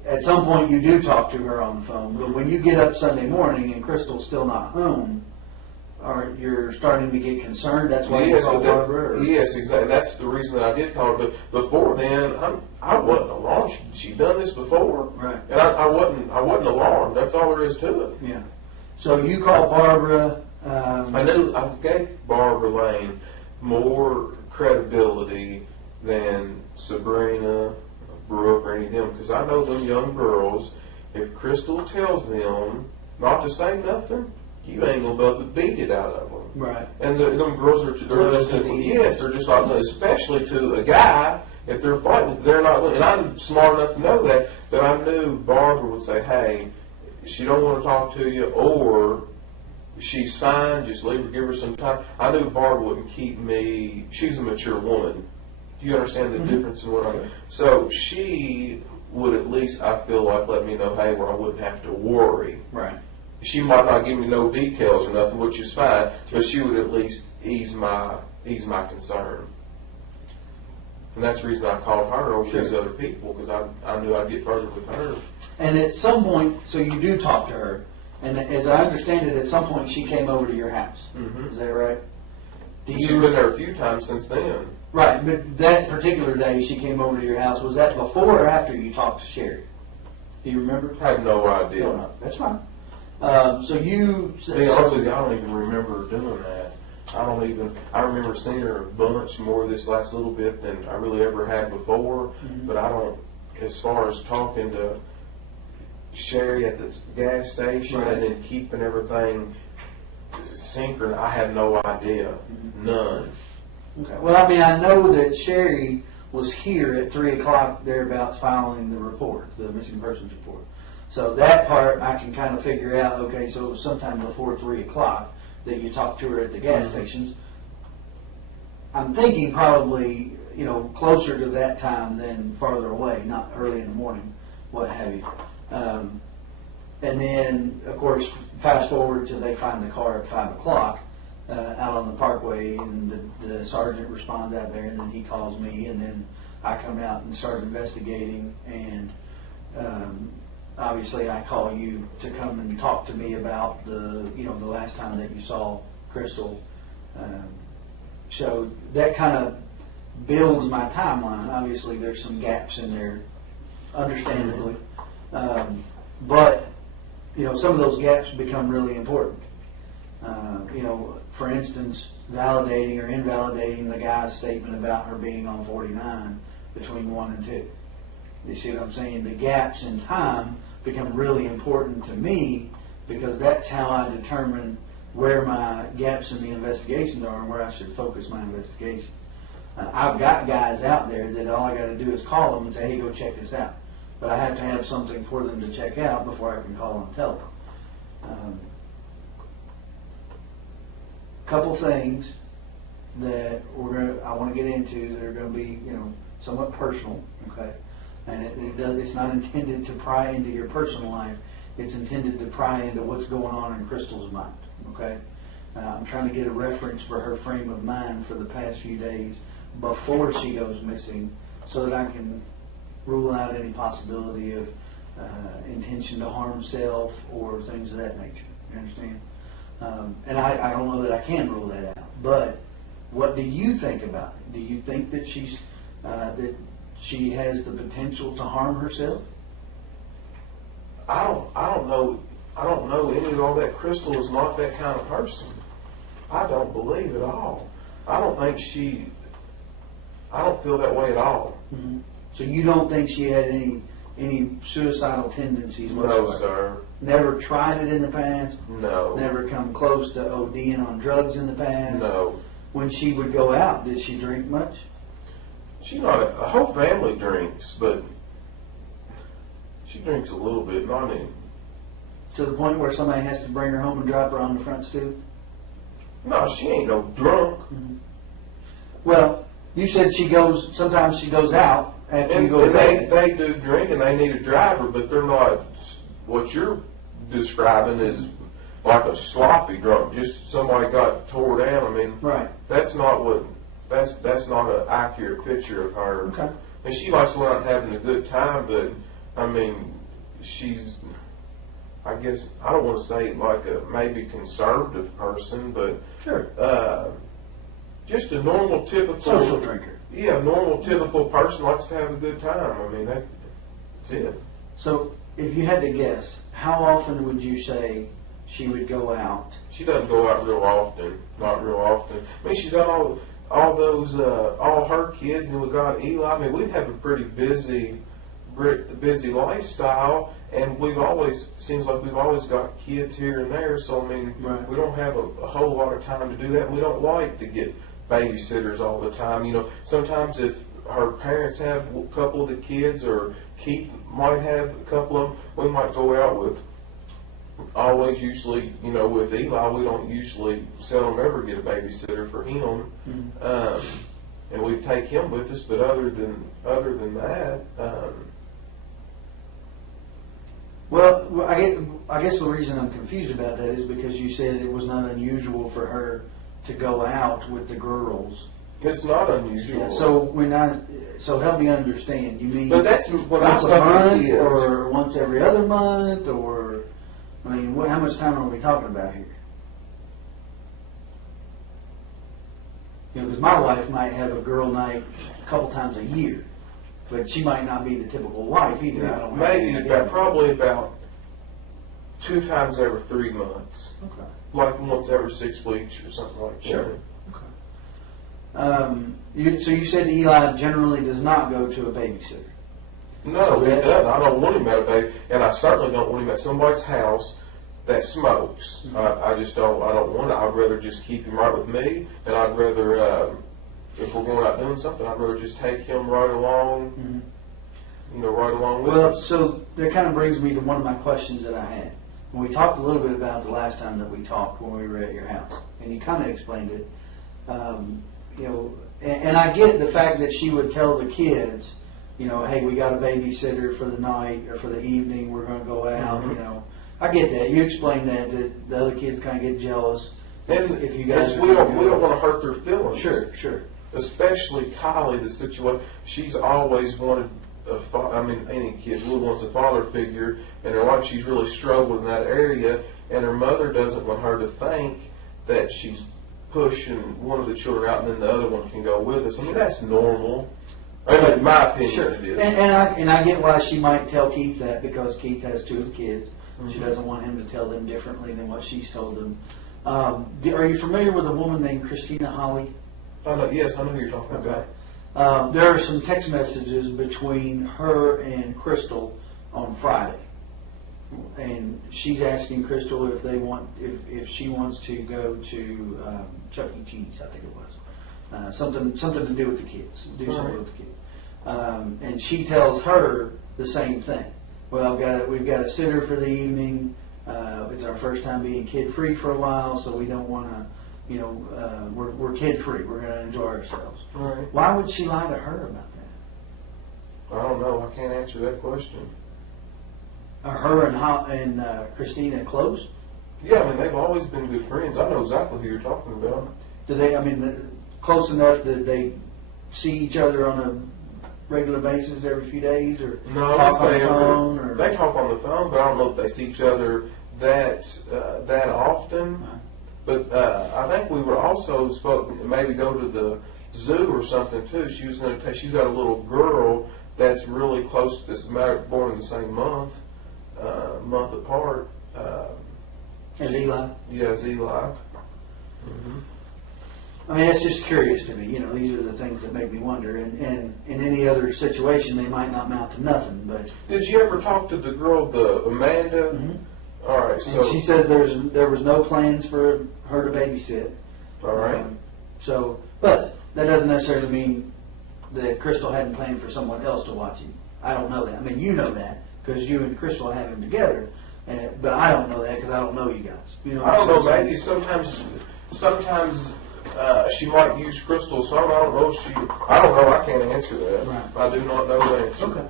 at some point you do talk to her on the phone, but when you get up Sunday morning and Crystal's still not home, or you're starting to get concerned, that's why you call Barbara? Yes, exactly. That's the reason that I did call her. But before then, I wasn't alarmed. She'd done this before, right? And I wasn't alarmed. That's all there is to it. Yeah. So you call Barbara. I knew I gave Barbara Lane more credibility than Sabrina, Brooke, or any of them, because I know them young girls. If Crystal tells them not to say nothing, you ain't gonna be able to beat it out of them. Right. And them girls are they're just like, especially to a guy, if they're fighting, they're not. And I'm smart enough to know that I knew Barbara would say, "Hey, she don't want to talk to you," or "She's fine, just leave her, give her some time." I knew Barbara wouldn't keep me. She's a mature woman. Do you understand the difference in what I? So she would at least, I feel like, let me know, hey, where I wouldn't have to worry. Right. She might not give me no details or nothing, which is fine, but she would at least ease my concern. And that's the reason I called her over these other people, because I knew I'd get further with her. And at some point, so you do talk to her, and as I understand it, at some point she came over to your house. Mm-hmm. Is that right? She's been there a few times since then. Right, but that particular day she came over to your house, was that before or after you talked to Sherry? Do you remember? I have no idea. No, that's fine. So you... To be honest with you, I don't even remember doing that. I remember seeing her a bunch more this last little bit than I really ever had before, but I don't, as far as talking to Sherry at the gas station and then keeping everything synchronous, I have no idea. None. Okay. Well, I mean, I know that Sherry was here at 3 o'clock thereabouts filing the report, the missing persons report. So that part I can kind of figure out, okay, so it was sometime before 3 o'clock that you talked to her at the gas stations. I'm thinking probably, closer to that time than farther away, not early in the morning, what have you. And then, of course, fast forward till they find the car at 5 o'clock out on the parkway, and the sergeant responds out there, and then he calls me, and then I come out and start investigating, and obviously I call you to come and talk to me about the last time that you saw Crystal. So that kind of builds my timeline. Obviously there's some gaps in there, understandably. But some of those gaps become really important. for instance, validating or invalidating the guy's statement about her being on 49 between 1 and 2. You see what I'm saying? The gaps in time become really important to me because that's how I determine where my gaps in the investigations are and where I should focus my investigation. I've got guys out there that all I got to do is call them and say, hey, go check this out. But I have to have something for them to check out before I can call and tell them. Couple things that I want to get into that are going to be, somewhat personal, okay? And it's not intended to pry into your personal life. It's intended to pry into what's going on in Crystal's mind, okay? I'm trying to get a reference for her frame of mind for the past few days before she goes missing so that I can rule out any possibility of intention to harm self or things of that nature. You understand? And I don't know that I can rule that out. But what do you think about it? Do you think that she has the potential to harm herself? I don't know any of all that. Crystal is not that kind of person. I don't believe at all. I don't feel that way at all. Mm-hmm. So you don't think she had any suicidal tendencies whatsoever? No, sir. Never tried it in the past? No. Never come close to ODing on drugs in the past? No. When she would go out, did she drink much? She's not a whole family drinks, but she drinks a little bit, not any. To the point where somebody has to bring her home and drop her on the front stoop? No, she ain't no drunk. Mm-hmm. Well, you said sometimes she goes out after you go to bed. bed. They do drink and they need a driver, but they're not what you're describing is like a sloppy drunk. Just somebody got tore down. I mean, right. That's not an accurate picture of her. Okay. And she likes going out and having a good time, but I mean, she's, I guess, I don't want to say like a maybe conservative person, but sure. Just a normal, typical social drinker. Yeah, normal, typical person likes to have a good time. I mean, that's it. So, if you had to guess, how often would you say she would go out? She doesn't go out real often. Not real often. I mean, she's got all her kids, and we got Eli. I mean, we have a pretty busy lifestyle, and seems like we've always got kids here and there. So I mean, right. We don't have a whole lot of time to do that. We don't like to get babysitters all the time. Sometimes if her parents have a couple of the kids, or Keith might have a couple of them, we might go out with. Usually, with Eli, we don't usually seldom ever get a babysitter for him, and we take him with us. But other than that. Well, I guess the reason I'm confused about that is because you said it was not unusual for her to go out with the girls. It's not unusual. Yeah, so help me understand. You mean but that's what once a month, is. or once every other month, or I mean, how much time are we talking about here? Because my wife might have a girl night a couple times a year, but she might not be the typical wife either. I don't know. Probably about 2 times every 3 months. Okay. Like once every 6 weeks or something like that. Sure. Okay. So you said Eli generally does not go to a babysitter. No, he doesn't. I don't want him at a baby, and I certainly don't want him at somebody's house that smokes. Mm-hmm. I just don't. I don't want it. I'd rather just keep him right with me, and I'd rather, if we're going out doing something, I'd rather just take him right along. Mm-hmm. Right along with us. Well, so that kind of brings me to one of my questions that I had. We talked a little bit about the last time that we talked when we were at your house, and you kind of explained it. And I get the fact that she would tell the kids, hey, we got a babysitter for the night or for the evening. We're going to go out. Mm-hmm. I get that. You explained that the other kids kind of get jealous. And if you guys, we don't want to hurt their feelings. Sure. Especially Kylie, the situation. She's always wanted. Any kid really wants a father figure in her life. She's really struggled in that area, and her mother doesn't want her to think that she's pushing one of the children out and then the other one can go with us. I mean, that's normal. In my opinion, sure. It is. And I get why she might tell Keith that, because Keith has 2 of the kids. Mm-hmm. She doesn't want him to tell them differently than what she's told them. Are you familiar with a woman named Christina Holly? Yes, I know who you're talking about. There are some text messages between her and Crystal on Friday, and she's asking Crystal if she wants to go to Chuck E. Cheese, I think it was, something to do with the kids, something with the kids, and she tells her the same thing. Well, we've got a sitter for the evening. It's our first time being kid free for a while, so we don't want to. We're kid free. We're going to enjoy ourselves. Right. Why would she lie to her about that? I don't know. I can't answer that question. Are her and Christina close? Yeah, I mean, they've always been good friends. I know exactly who you're talking about. Do they? I mean, close enough that they see each other on a regular basis every few days, or No, talk on the phone? Or they talk on the phone, but I don't know if they see each other that often. Right. But I think we were also supposed to maybe go to the zoo or something too. She was going to take. She's got a little girl that's really close. That's born in the same month apart. As Eli? Yeah, as Eli. Mm-hmm. I mean, it's just curious to me. These are the things that make me wonder. And in any other situation, they might not amount to nothing. But did you ever talk to the girl, the Amanda? Mm-hmm. All right, so and she says there was no plans for her to babysit. All right. But that doesn't necessarily mean that Crystal hadn't planned for someone else to watch him. I don't know that. I mean, you know that because you and Crystal have him together. But I don't know that because I don't know you guys. I don't know. Maybe sometimes she might use Crystal's phone. I don't know. I don't know. I can't answer that. Right. I do not know the answer. Okay.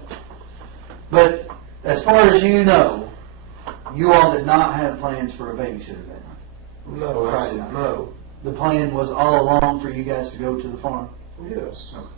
But as far as you know, you all did not have plans for a babysitter that night. No, absolutely no. The plan was all along for you guys to go to the farm. Yes. Okay.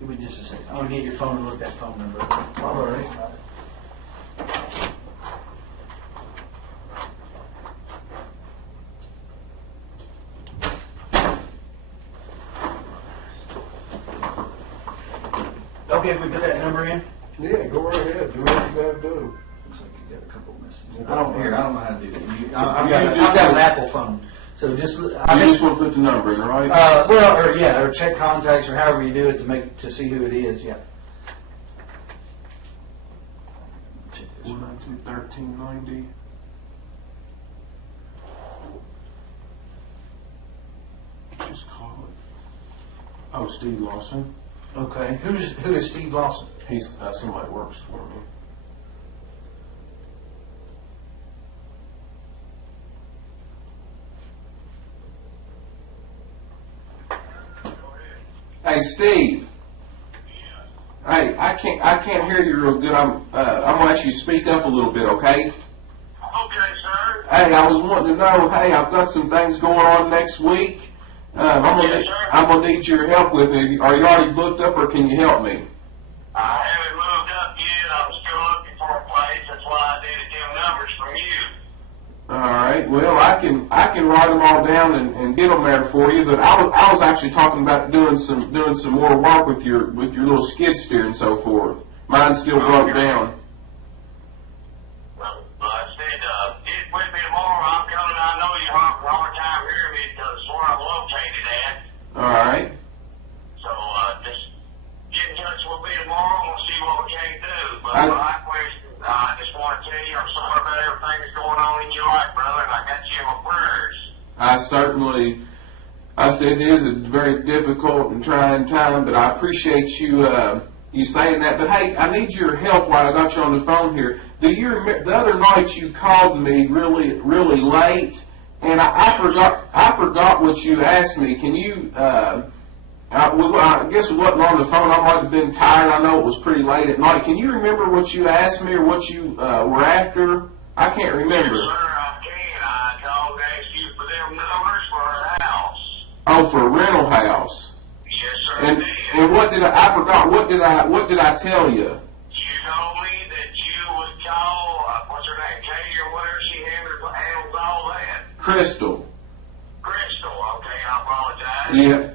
Give me just a second. I'm going to get your phone and look that phone number. All right. Okay, if we put that number in. Yeah, go right ahead. Do what you got to do. Looks like you got a couple of messages. I don't know how to do that. You I've got an Apple phone. So just You just want to put the number in, right? or check contacts or however you do it to see who it is. Yeah. 492-1390. Just call it. Oh, Steve Lawson. Okay. Who is Steve Lawson? He's somebody that works for me. Hey, Steve. Hey, I can't hear you real good. I'm gonna ask you to speak up a little bit, okay? Okay, sir. Hey, I was wanting to know. Hey, I've got some things going on next week. I'm gonna need your help with it. Are you already booked up, or can you help me? I haven't moved up yet. I'm still looking for a place. That's why I needed them numbers from you. All right. Well, I can write them all down and get them there for you. But I was actually talking about doing some more work with your little skid steer and so forth. Mine's still broke down. Well, I said, get with me tomorrow. I'm coming. I know you have a hard time hearing me because it's where I'm located at. All right. So just get in touch with me tomorrow and we'll see what we can do. But my question, I just want to tell you I'm sorry about everything that's going on in your life, brother, and I got you in my prayers. I said it is a very difficult and trying time, but I appreciate you saying that. But hey, I need your help while I got you on the phone here. Do you remember the other night you called me really, really late, and I forgot what you asked me. Can you? I guess it wasn't on the phone. I might have been tired. I know it was pretty late at night. Can you remember what you asked me or what you were after? I can't remember. Yes, sir, I can. I called to ask you for them numbers for a house. Oh, for a rental house. Yes, sir. And what did I forgot, what did I tell you? You told me that you would call, what's her name, Katie or whatever, she handles all that. Crystal. Crystal, okay, I apologize. Yeah.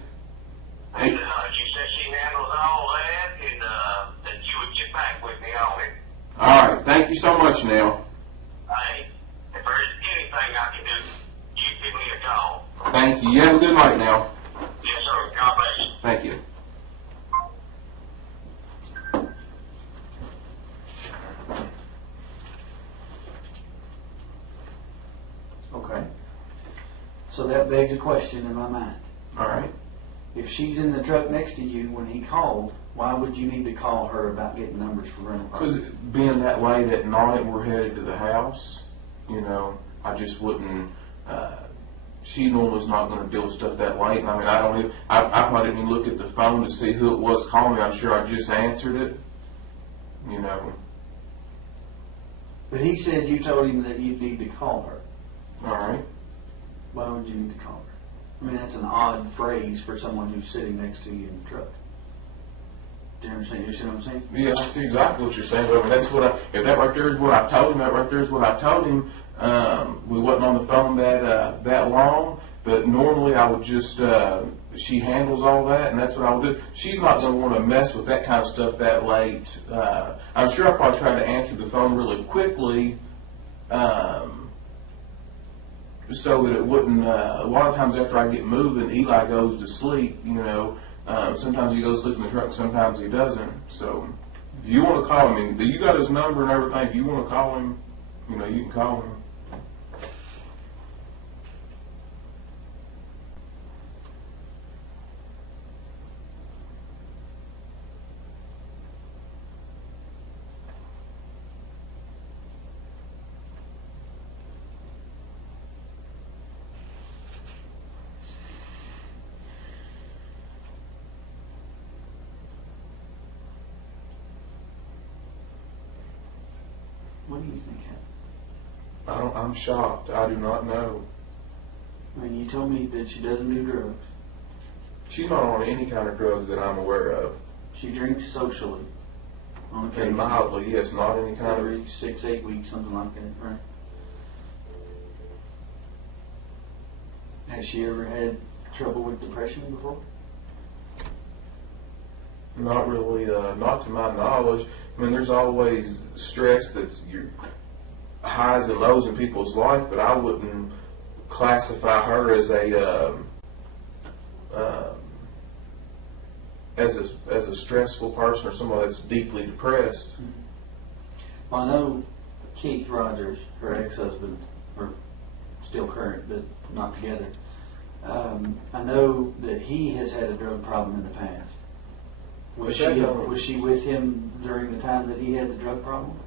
And she said she handles all that, and that you would get back with me on it. All right, thank you so much, Nell. Hey, if there's anything I can do, you give me a call. Thank you. You have a good night now. Yes, sir. God bless you. Thank you. Okay. So that begs a question in my mind. All right. If she's in the truck next to you when he called, why would you need to call her about getting numbers for rental cars? Because being that late at night, we're headed to the house. You know, I just wouldn't. She normally's not going to deal with stuff that late. And I mean, I don't even. I probably didn't even look at the phone to see who it was calling me. I'm sure I just answered it. You know. But he said you told him that you'd need to call her. All right. Why would you need to call her? I mean, that's an odd phrase for someone who's sitting next to you in the truck. Do you understand? You see what I'm saying? Yeah, I see exactly what you're saying. But I mean, that's what if that right there is what I told him, that right there is what I told him. We wasn't on the phone that long, but normally I would just, she handles all that, and that's what I would do. She's not going to want to mess with that kind of stuff that late. I'm sure I probably tried to answer the phone really quickly, so that it wouldn't, a lot of times after I get moving, Eli goes to sleep, you know. Sometimes he goes to sleep in the truck, sometimes he doesn't. So if you want to call him, you got his number and everything. If you want to call him, you know, you can call him. What do you think happened? I'm shocked. I do not know. I mean, you told me that she doesn't do drugs. She's not on any kind of drugs that I'm aware of. She drinks socially. On occasion. And mildly, yes, not any kind of. Every 6-8 weeks, something like that, right? Has she ever had trouble with depression before? Not really, not to my knowledge. I mean, there's always stress that's your highs and lows in people's life, but I wouldn't classify her as a stressful person or someone that's deeply depressed. Well, I know Keith Rogers, her ex-husband, or still current, but not together. I know that he has had a drug problem in the past. Was she with him during the time that he had the drug problem,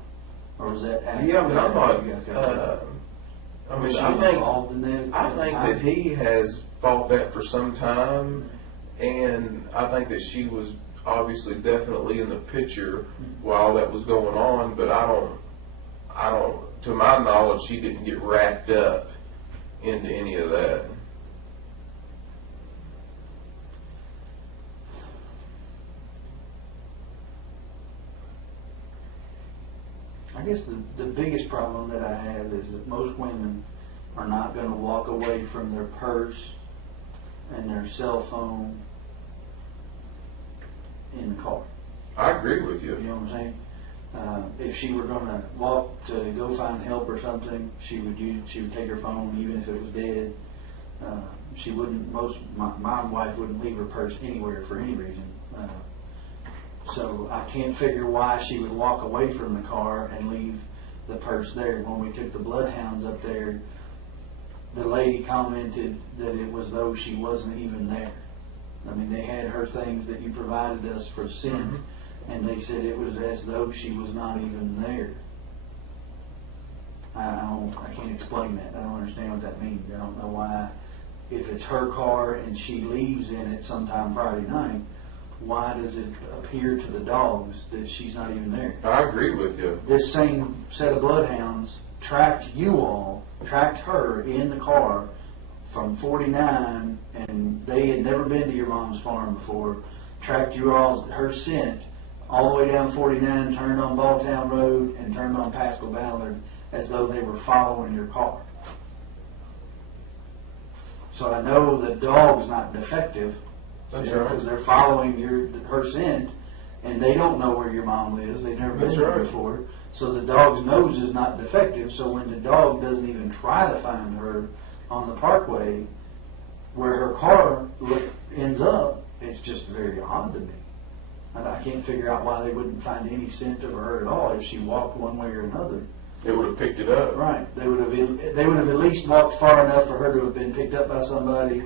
or was that after? Yeah, I mean, I'm not. Was she involved in that? I think that he has fought that for some time, and I think that she was obviously definitely in the picture while that was going on. But I don't. To my knowledge, she didn't get wrapped up into any of that. I guess the biggest problem that I have is that most women are not going to walk away from their purse and their cell phone in the car. I agree with you. You know what I'm saying? If she were going to walk to go find help or something, she would take her phone even if it was dead. She wouldn't. My wife wouldn't leave her purse anywhere for any reason. So I can't figure why she would walk away from the car and leave the purse there. When we took the bloodhounds up there, the lady commented that it was though she wasn't even there. I mean, they had her things that you provided us for scent, and they said it was as though she was not even there. I can't explain that. I don't understand what that means. I don't know why, if it's her car and she leaves in it sometime Friday night, why does it appear to the dogs that she's not even there? I agree with you. This same set of bloodhounds tracked her in the car from 49, and they had never been to your mom's farm before. tracked her scent all the way down 49, turned on Balltown Road, and turned on Pascal Ballard as though they were following your car. So I know the dog's not defective. That's right. Because they're following her scent, and they don't know where your mom lives. They've never been there before. So the dog's nose is not defective. So when the dog doesn't even try to find her on the parkway, where her car ends up, it's just very odd to me. And I can't figure out why they wouldn't find any scent of her at all if she walked one way or another. They would have picked it up. Right. They would have at least walked far enough for her to have been picked up by somebody.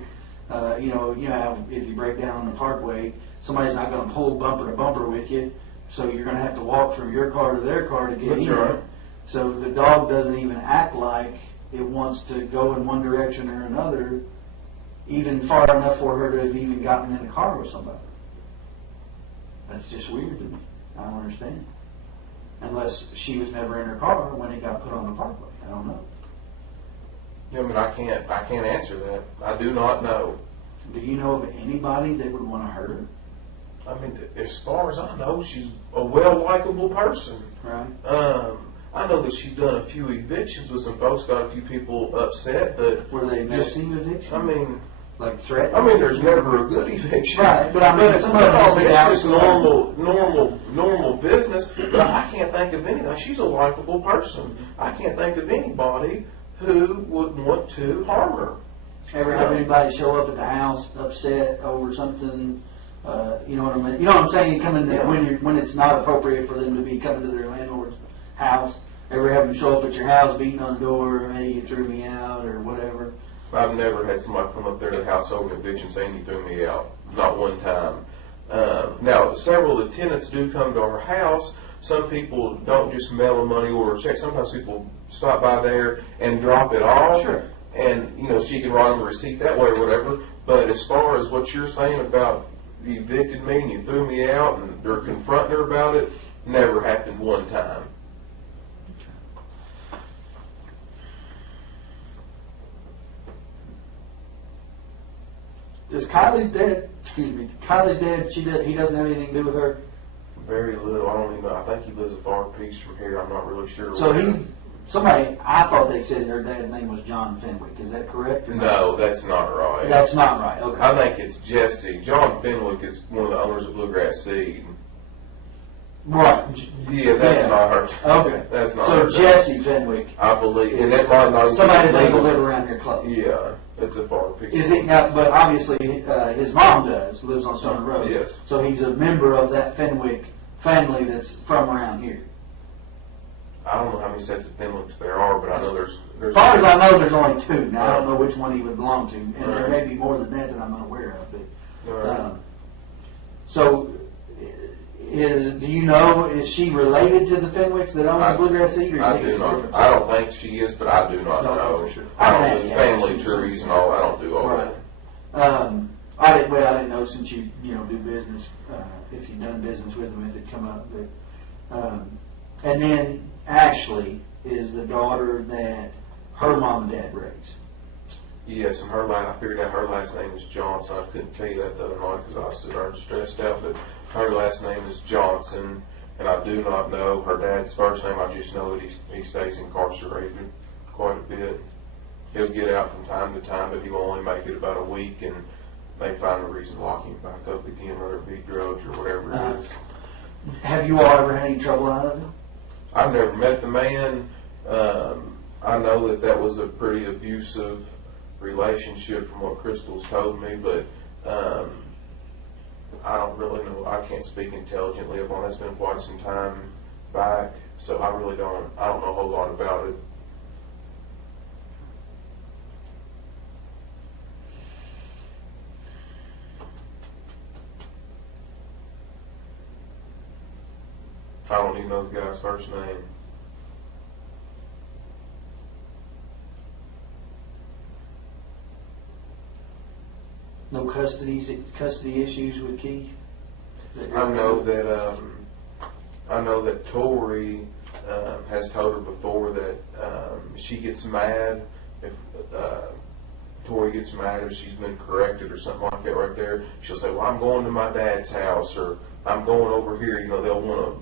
You know how if you break down on the parkway, somebody's not going to pull bumper to bumper with you, so you're going to have to walk from your car to their car to get in. Right. So the dog doesn't even act like it wants to go in one direction or another, even far enough for her to have even gotten in the car with somebody. That's just weird to me. I don't understand. Unless she was never in her car when it got put on the parkway. I don't know. Yeah, but I can't answer that. I do not know. Do you know of anybody that would want to hurt her? I mean, as far as I know, she's a well-likable person. Right. I know that she's done a few evictions with some folks, got a few people upset, but Were they missing evictions? I mean, like threatening? I mean, there's never a good eviction. Right, but I mean, it's just normal business. But I can't think of anything. She's a likable person. I can't think of anybody who would want to harm her. Ever have anybody show up at the house upset over something? You know what I mean? You know what I'm saying? You come in there when it's not appropriate for them to be coming to their landlord's house. Ever have them show up at your house, beating on the door, hey, you threw me out, or whatever? I've never had somebody come up there to the house over an eviction saying you threw me out. Not one time. Now, several of the tenants do come to our house. Some people don't just mail a money order check. Sometimes people stop by there and drop it off. Sure. And, you know, she can write them a receipt that way or whatever. But as far as what you're saying about you evicted me and you threw me out and they're confronting her about it, never happened one time. Does Kylie's dad, Kylie's dad, he doesn't have anything to do with her? Very little. I don't even know. I think he lives a far piece from here. I'm not really sure. So I thought they said her dad's name was John Fenwick. Is that correct? Or no, that's not right. That's not right. Okay. I think it's Jesse. John Fenwick is one of the owners of Bluegrass Seed. Right. Yeah, that's not her. Okay. That's not so her. So Jesse Fenwick. I believe. And that might not somebody that doesn't live around here close. Yeah. It's a far piece. Is it not? But obviously, his mom lives on Stone Road. Yes. So he's a member of that Fenwick family that's from around here. I don't know how many sets of Fenwicks there are, but I know there's. As far as I know, there's only two. Now, I don't know which one he would belong to, and there may be more than that I'm unaware of. But, so, do you know, is she related to the Fenwicks that own the Bluegrass Seed? I do not. I don't think she is, but I do not know. For sure. I don't do family trees and all. I don't do all that. I didn't know since you do business. If you've done business with them, if it come up. But, and then Ashley is the daughter that her mom and dad raised. Yes, and I figured out her last name is Johnson. I couldn't tell you that the other night because I was sitting there stressed out, but her last name is Johnson, and I do not know her dad's first name. I just know that he stays incarcerated quite a bit. He'll get out from time to time, but he will only make it about a week, and they find a reason to lock him back up again, whether it be drugs or whatever it is. Have you all ever had any trouble out of it? I've never met the man. I know that was a pretty abusive relationship from what Crystal's told me, but I don't really know. I can't speak intelligently upon that. It's been quite some time back, so I don't know a whole lot about it. I don't even know the guy's first name. No custody issues with Keith? I know that Tori has told her before that she gets mad if Tori gets mad if she's been corrected or something like that right there, she'll say, well, I'm going to my dad's house, or I'm going over here. You know, they'll want to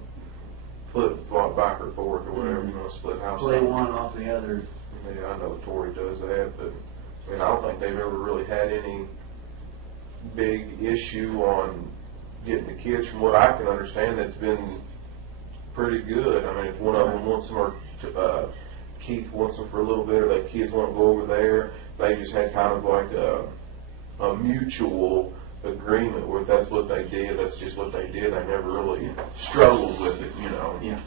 flip back or forth or whatever, you know, split house. Play one off the other. Yeah, I know Tori does that, but I mean, I don't think they've ever really had any big issue on getting the kids. From what I can understand, that's been pretty good. I mean, if one of them wants them, or Keith wants them for a little bit, or the kids want to go over there, they just had kind of like a mutual agreement where if that's what they did, that's just what they did. They never really struggled with it, you know. Yeah.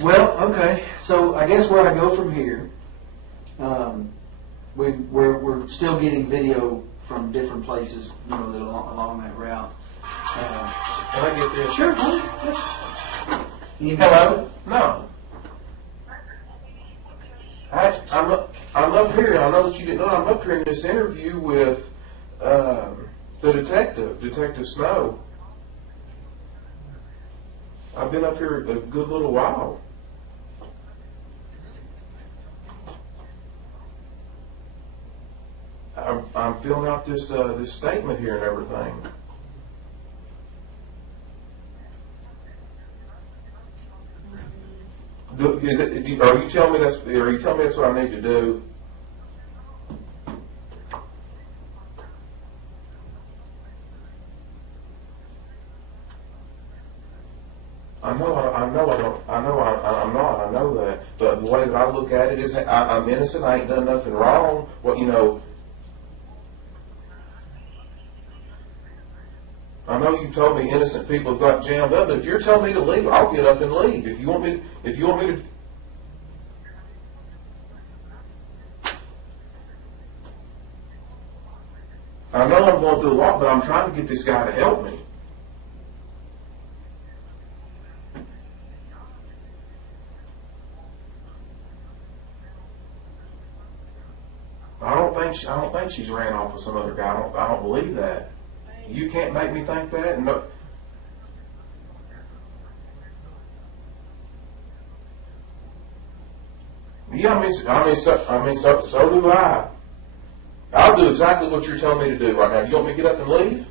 Well, okay. So I guess where I go from here, we're still getting video from different places, you know, that along that route. Can I get this? Sure. Hello? No. I'm up here. I know that you didn't know. I'm up here in this interview with the Detective Snow. I've been up here a good little while. I'm filling out this statement here and everything. Are you telling me that's what I need to do? I know that. But the way that I look at it is, I'm innocent. I ain't done nothing wrong. What, you know? I know you told me innocent people have got jammed up, but if you're telling me to leave, I'll get up and leave. If you want me to. I know I'm going through a lot, but I'm trying to get this guy to help me. I don't think she's ran off with some other guy. I don't believe that. You can't make me think that. No. Yeah, so do I. I'll do exactly what you're telling me to do right now. You want me to get up and leave?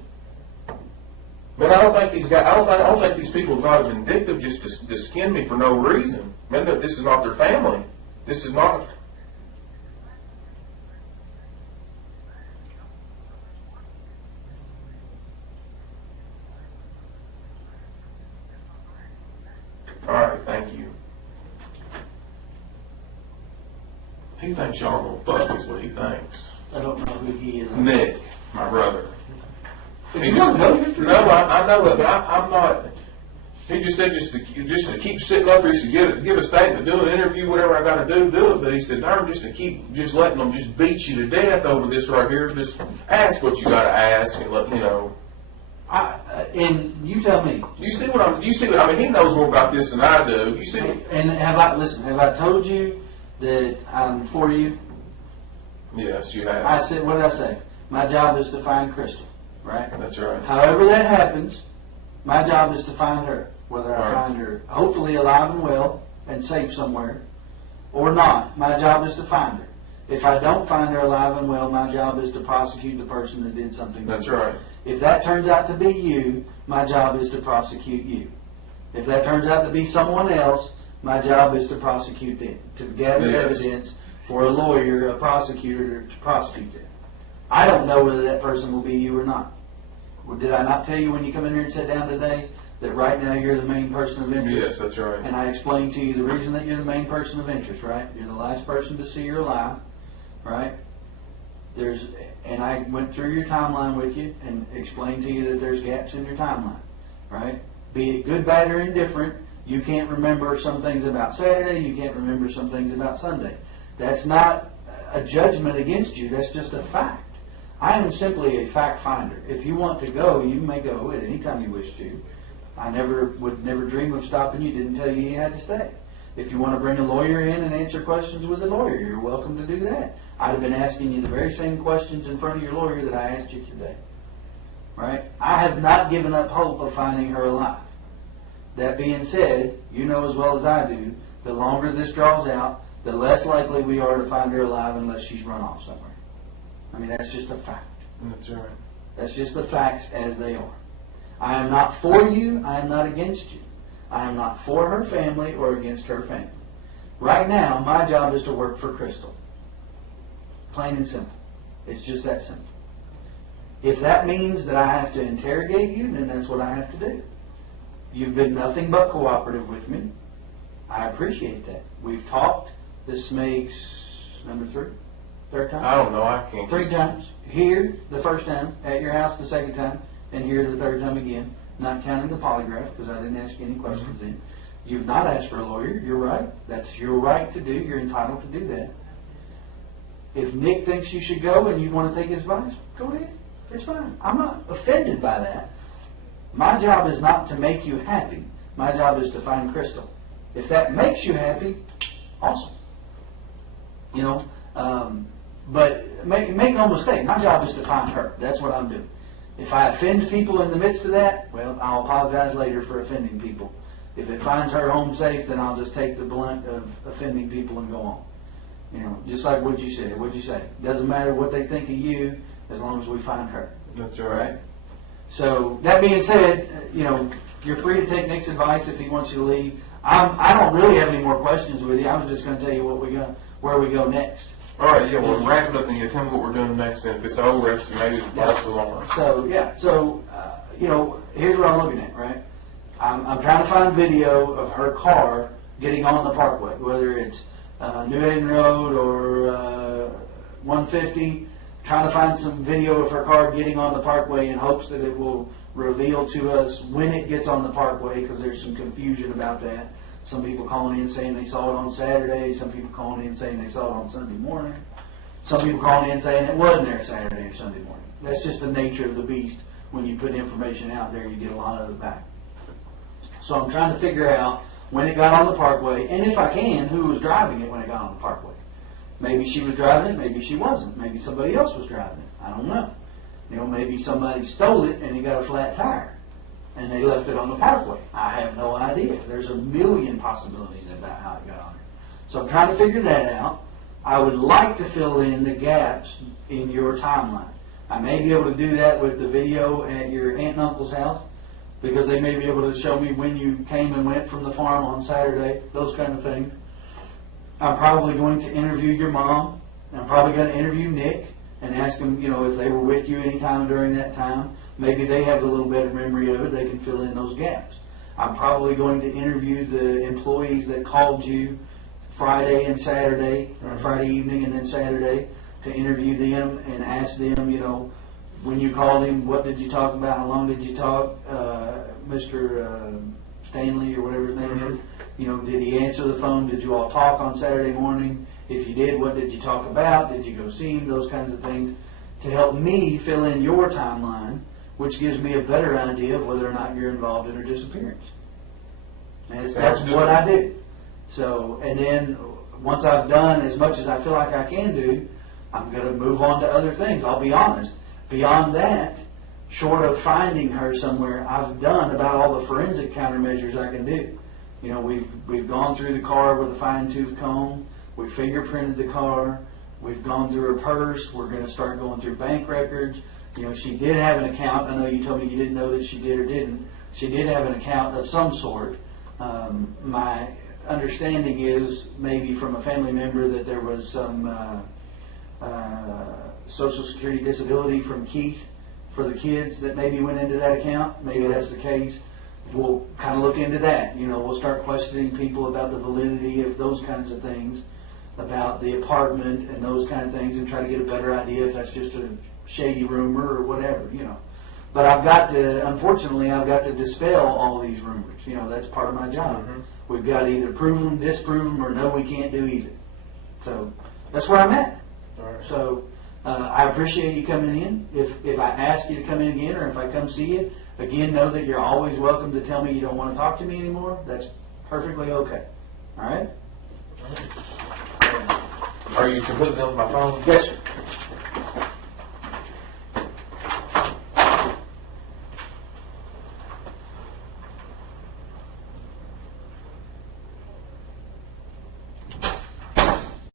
Man, I don't think these guys. I don't think these people have got vindictive just to skin me for no reason. Man, this is not their family. This is not. All right, thank you. He thinks y'all gonna fuck is what he thinks. I don't know who he is. Nick, my brother. If you want to go, good for you. No, I know it, but I'm not. He just said just to keep sitting up here, to give a statement, do an interview, whatever I got to do it. But he said, darn, just to keep letting them just beat you to death over this right here. Just ask what you got to ask and let you know. And you tell me. You see what I mean, he knows more about this than I do. You see. And have I told you that I'm for you? Yes, you have. I said, what did I say? My job is to find Crystal, right? That's right. However that happens, my job is to find her. Whether I find her hopefully alive and well and safe somewhere or not, my job is to find her. If I don't find her alive and well, my job is to prosecute the person that did something. That's right. If that turns out to be you, my job is to prosecute you. If that turns out to be someone else, my job is to prosecute them, to gather evidence for a lawyer, a prosecutor, to prosecute them. I don't know whether that person will be you or not. Well, did I not tell you when you come in here and sit down today that right now you're the main person of interest? Yes, that's right. And I explained to you the reason that you're the main person of interest, right? You're the last person to see her alive, right? And I went through your timeline with you and explained to you that there's gaps in your timeline, right? Be it good, bad, or indifferent, you can't remember some things about Saturday, you can't remember some things about Sunday. That's not a judgment against you, that's just a fact. I am simply a fact finder. If you want to go, you may go at any time you wish to. I would never dream of stopping you, didn't tell you you had to stay. If you want to bring a lawyer in and answer questions with a lawyer, you're welcome to do that. I'd have been asking you the very same questions in front of your lawyer that I asked you today. Right? I have not given up hope of finding her alive. That being said, you know as well as I do, the longer this draws out, the less likely we are to find her alive unless she's run off somewhere. I mean, that's just a fact. That's right. That's just the facts as they are. I am not for you. I am not against you. I am not for her family or against her family. Right now, my job is to work for Crystal. Plain and simple. It's just that simple. If that means that I have to interrogate you, then that's what I have to do. You've been nothing but cooperative with me. I appreciate that. We've talked. This makes number 3? Third time? I don't know. I can't. 3 times. Here, the first time. At your house, the second time. And here, the third time again. Not counting the polygraph, because I didn't ask you any questions then. You've not asked for a lawyer. You're right. That's your right to do. You're entitled to do that. If Nick thinks you should go and you want to take his advice, go ahead. It's fine. I'm not offended by that. My job is not to make you happy. My job is to find Crystal. If that makes you happy, awesome. You know, but make no mistake, my job is to find her. That's what I'm doing. If I offend people in the midst of that, well, I'll apologize later for offending people. If it finds her home safe, then I'll just take the blunt of offending people and go on. You know, just like what you said. What'd you say? Doesn't matter what they think of you, as long as we find her. That's right. So that being said, you know, you're free to take Nick's advice if he wants you to leave. I don't really have any more questions with you. I was just going to tell you where we go next. All right, yeah, we'll wrap it up and you tell me what we're doing next. And if it's over, it's maybe that's the long. So, yeah. So, you know, here's what I'm looking at, right? I'm trying to find video of her car getting on the parkway, whether it's New Haven Road or 150. Trying to find some video of her car getting on the parkway in hopes that it will reveal to us when it gets on the parkway, because there's some confusion about that. Some people calling in saying they saw it on Saturday. Some people calling in saying they saw it on Sunday morning. Some people calling in saying it wasn't there Saturday or Sunday morning. That's just the nature of the beast. When you put information out there, you get a lot of it back. So I'm trying to figure out when it got on the parkway, and if I can, who was driving it when it got on the parkway. Maybe she was driving it, maybe she wasn't. Maybe somebody else was driving it. I don't know. You know, maybe somebody stole it and it got a flat tire and they left it on the parkway. I have no idea. There's a million possibilities about how it got on there. So I'm trying to figure that out. I would like to fill in the gaps in your timeline. I may be able to do that with the video at your aunt and uncle's house, because they may be able to show me when you came and went from the farm on Saturday, those kind of things. I'm probably going to interview your mom. I'm probably going to interview Nick and ask them, you know, if they were with you any time during that time. Maybe they have a little better memory of it. They can fill in those gaps. I'm probably going to interview the employees that called you Friday and Saturday, or Friday evening and then Saturday, to interview them and ask them, you know, when you called him, what did you talk about? How long did you talk? Mr. Stanley or whatever his name is. You know, did he answer the phone? Did you all talk on Saturday morning? If you did, what did you talk about? Did you go see him? Those kinds of things to help me fill in your timeline, which gives me a better idea of whether or not you're involved in her disappearance. And that's what I do. So, and then once I've done as much as I feel like I can do, I'm going to move on to other things. I'll be honest. Beyond that, short of finding her somewhere, I've done about all the forensic countermeasures I can do. You know, we've gone through the car with a fine-tooth comb. We fingerprinted the car. We've gone through her purse. We're going to start going through bank records. You know, she did have an account. I know you told me you didn't know that she did or didn't. She did have an account of some sort. My understanding is maybe from a family member that there was some Social Security disability from Keith for the kids that maybe went into that account. Maybe that's the case. We'll kind of look into that. You know, we'll start questioning people about the validity of those kinds of things, about the apartment and those kind of things, and try to get a better idea if that's just a shady rumor or whatever, you know. But unfortunately, I've got to dispel all these rumors. You know, that's part of my job. Mm-hmm. We've got to either prove them, disprove them, or no, we can't do either. So that's where I'm at. All right. So I appreciate you coming in. If I ask you to come in again, or if I come see you, again, know that you're always welcome to tell me you don't want to talk to me anymore. That's perfectly okay. All right? Are you completely on my phone? Yes, sir.